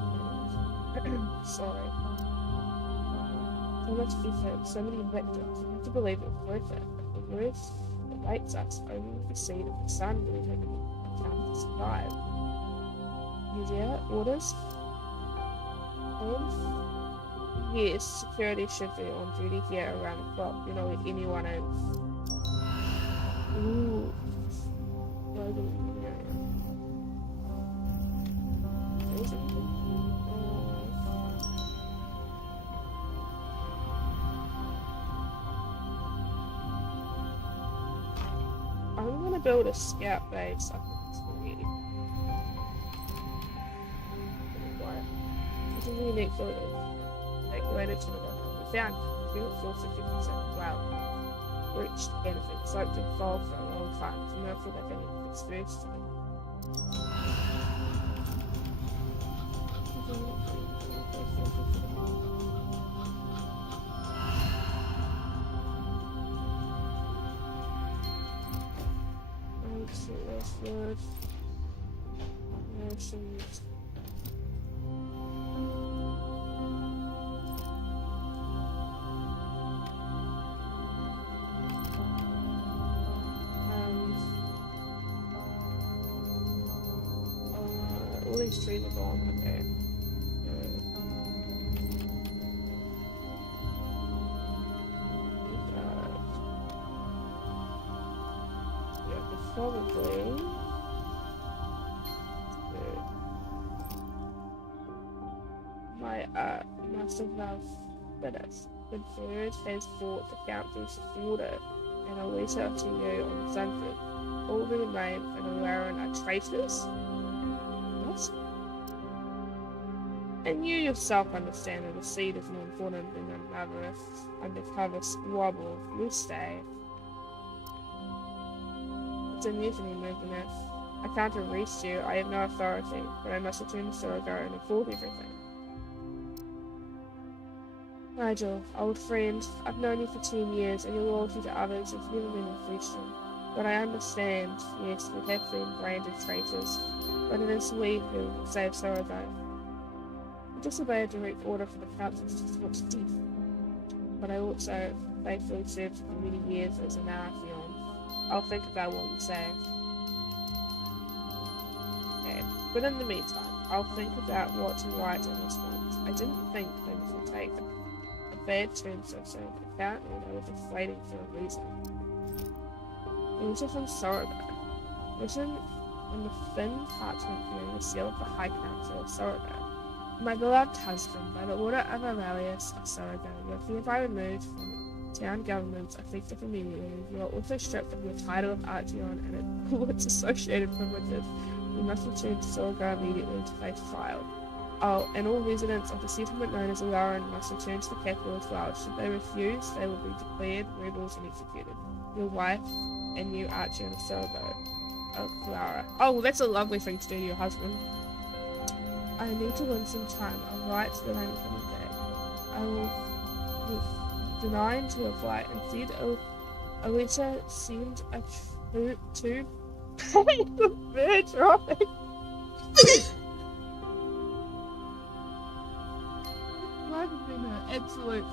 Sorry. So much effort, so many victims. You have to believe it's worth it. The worst awaits us only the seed of the sun will have time to survive. Media orders. Yes, security should be on duty here around the clock. You know, let anyone in. Ooh. I'm gonna build a scout base. I think it's really quiet. This is a unique photo. Calculated to the we found unit force of 50% wow. Reached benefit, soaked and fall for a long time. It's a miracle that any experience to me. All these trees are gone, okay. Probably. My master valve fitters. The bird has brought the council's order and a letter to you on Sunford. All who remain in Alarin are traitors? What? And you yourself understand that the seed is more important than another undercover squabble. You stay. It's a mutiny movement. I can't arrest you. I have no authority, but I must return to Sorogo and report everything. Nigel, old friend, I've known you for 10 years, and your loyalty to others has never been in question. But I understand, yes, we have been branded traitors, but it is we who save Sorogo. I disobey a direct order for the council to put to death, but I also faithfully served for many years as an Archeon. I'll think about what you say. Okay, but in the meantime, I'll think about what to write in response. I didn't think things would take a bad turn so soon. Apparently, they were just waiting for a reason. Letter from Sorogo. Written on the thin parchment bearing the seal of the High Council of Sorogo. My beloved husband, by the order of Aurelius of Sorogo, you are hereby removed from town government, effective immediately. You are also stripped of your title of Archeon and all its associated privileges. You must return to Sorogo immediately to face trial. Oh, and all residents of the settlement known as Alarin must return to the capital as well. Should they refuse, they will be declared rebels and executed. Your wife and you Archeon of Sorogo. Oh, Clara. Oh, well, that's a lovely thing to do to your husband. I need to win some time. I'll write that I'm coming back. I will denying to reply. Instead, a letter sent to pay the bird dropping. Life has been an absolute.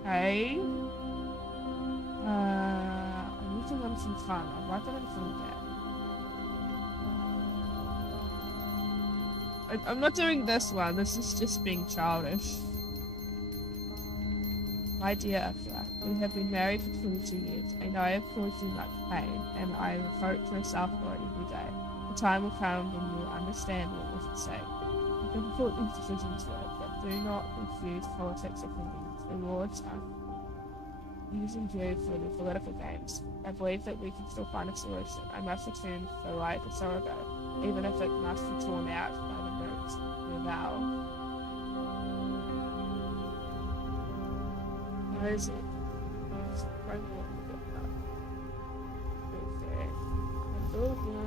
Okay. I need to run some time. I'll write that in front of that. I'm not doing this one. This is just being childish. My dear Afra, we have been married for 22 years. I know I have caused you much pain, and I reproach myself for it every day. The time will come when you will understand what was at stake. You can put these decisions were, but do not confuse politics or convenience. The Lords are using you for the political games. I believe that we can still find a solution. I must return the light of Sorogo, even if it must be torn out by the roots. Your vow. Where is it? Oh no.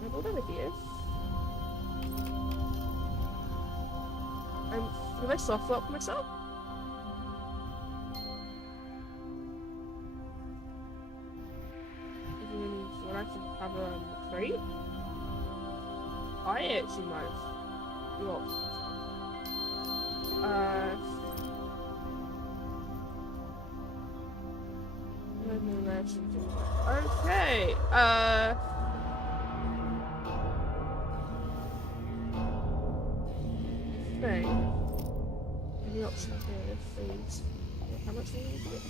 I don't over here. Will I soft lock myself? When I can cover the crate? I actually might have lost. Okay, thing. Any option here, please. How much do you need to get?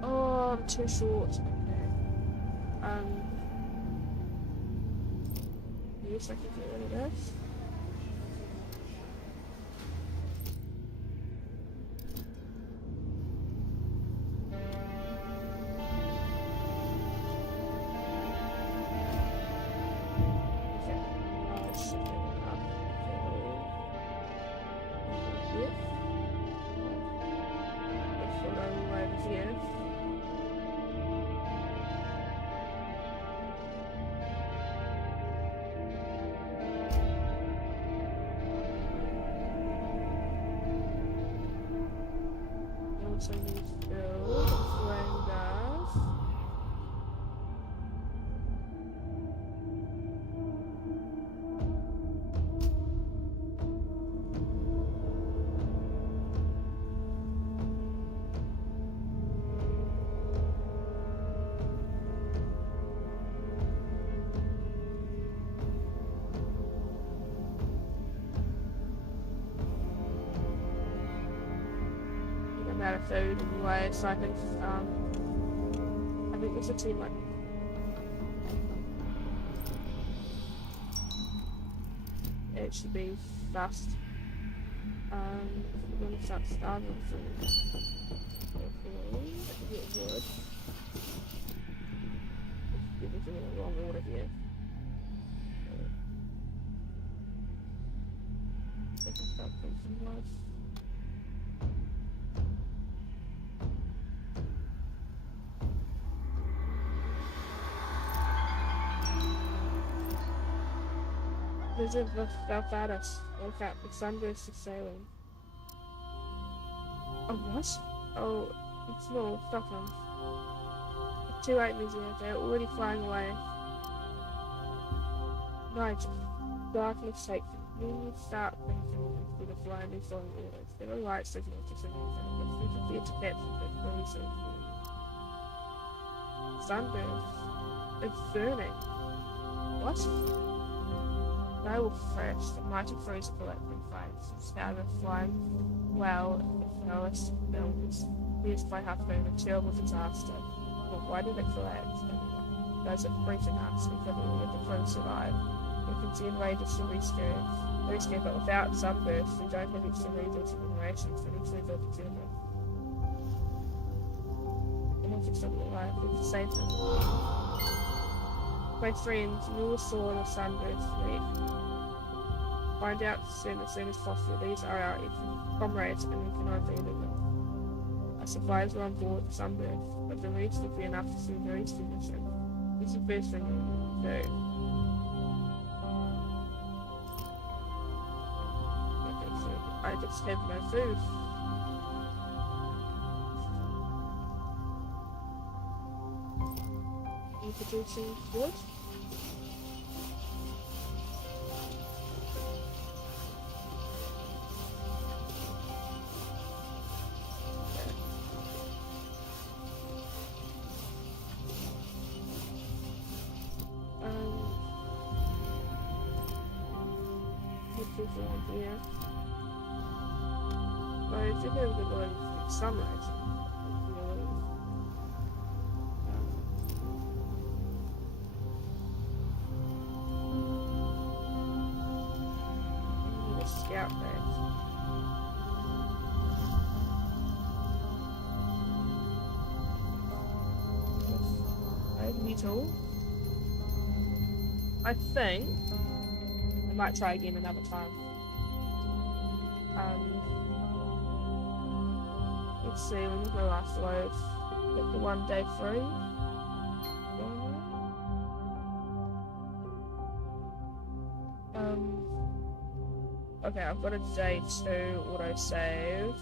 Oh, I'm too short. Okay. Use I can get rid of this. So you fill the flame gas. I'm out of food anyway, so I think there's a team like it should be fast. We're gonna start starving food. Hopefully, I can get wood. Get everything in the wrong order here. I can start putting some wood. Visit Valfadas. Look out, the sunburst is sailing. Oh, what? Oh, it's little Stockholm. It's too late, Museum. They're already flying away. Nigel, darkness takes you. You start thinking instead of blindly following orders. There are light signals to signals and the frequency to catch the very soon. Sunburst. It's burning. What? They were fresh, the mighty frozen collecting fights, scattered flying well if Alice films, pierced by half-moon, a terrible disaster. But why did it collect? Does it freaking us if everyone with the crew survive? We can see enraged to rescue, but without sunburst, we don't have extra reasons and generations to easily build a tumor. And if it's something alive, we can save them. My friends, you will saw the sunburst fleet. Find out as soon as possible. These are our comrades and we cannot abandon them. Our supplies are on board the sunburst, but the reach would be enough to see the rescue mission. This is the first thing we need to do. I just have no food. Introducing wood. everyone here. But it's a bit of a good sunrise. Really. The scout base. Needle. I think I might try again another time. Let's see, when was my last load? Get the 1 day free. Okay, I've got a day 2 autosave.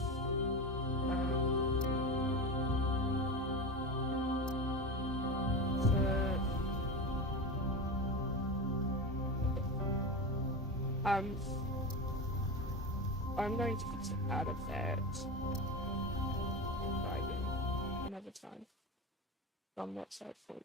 I'm going to fix it out of that. Try again another time. I'm not so full.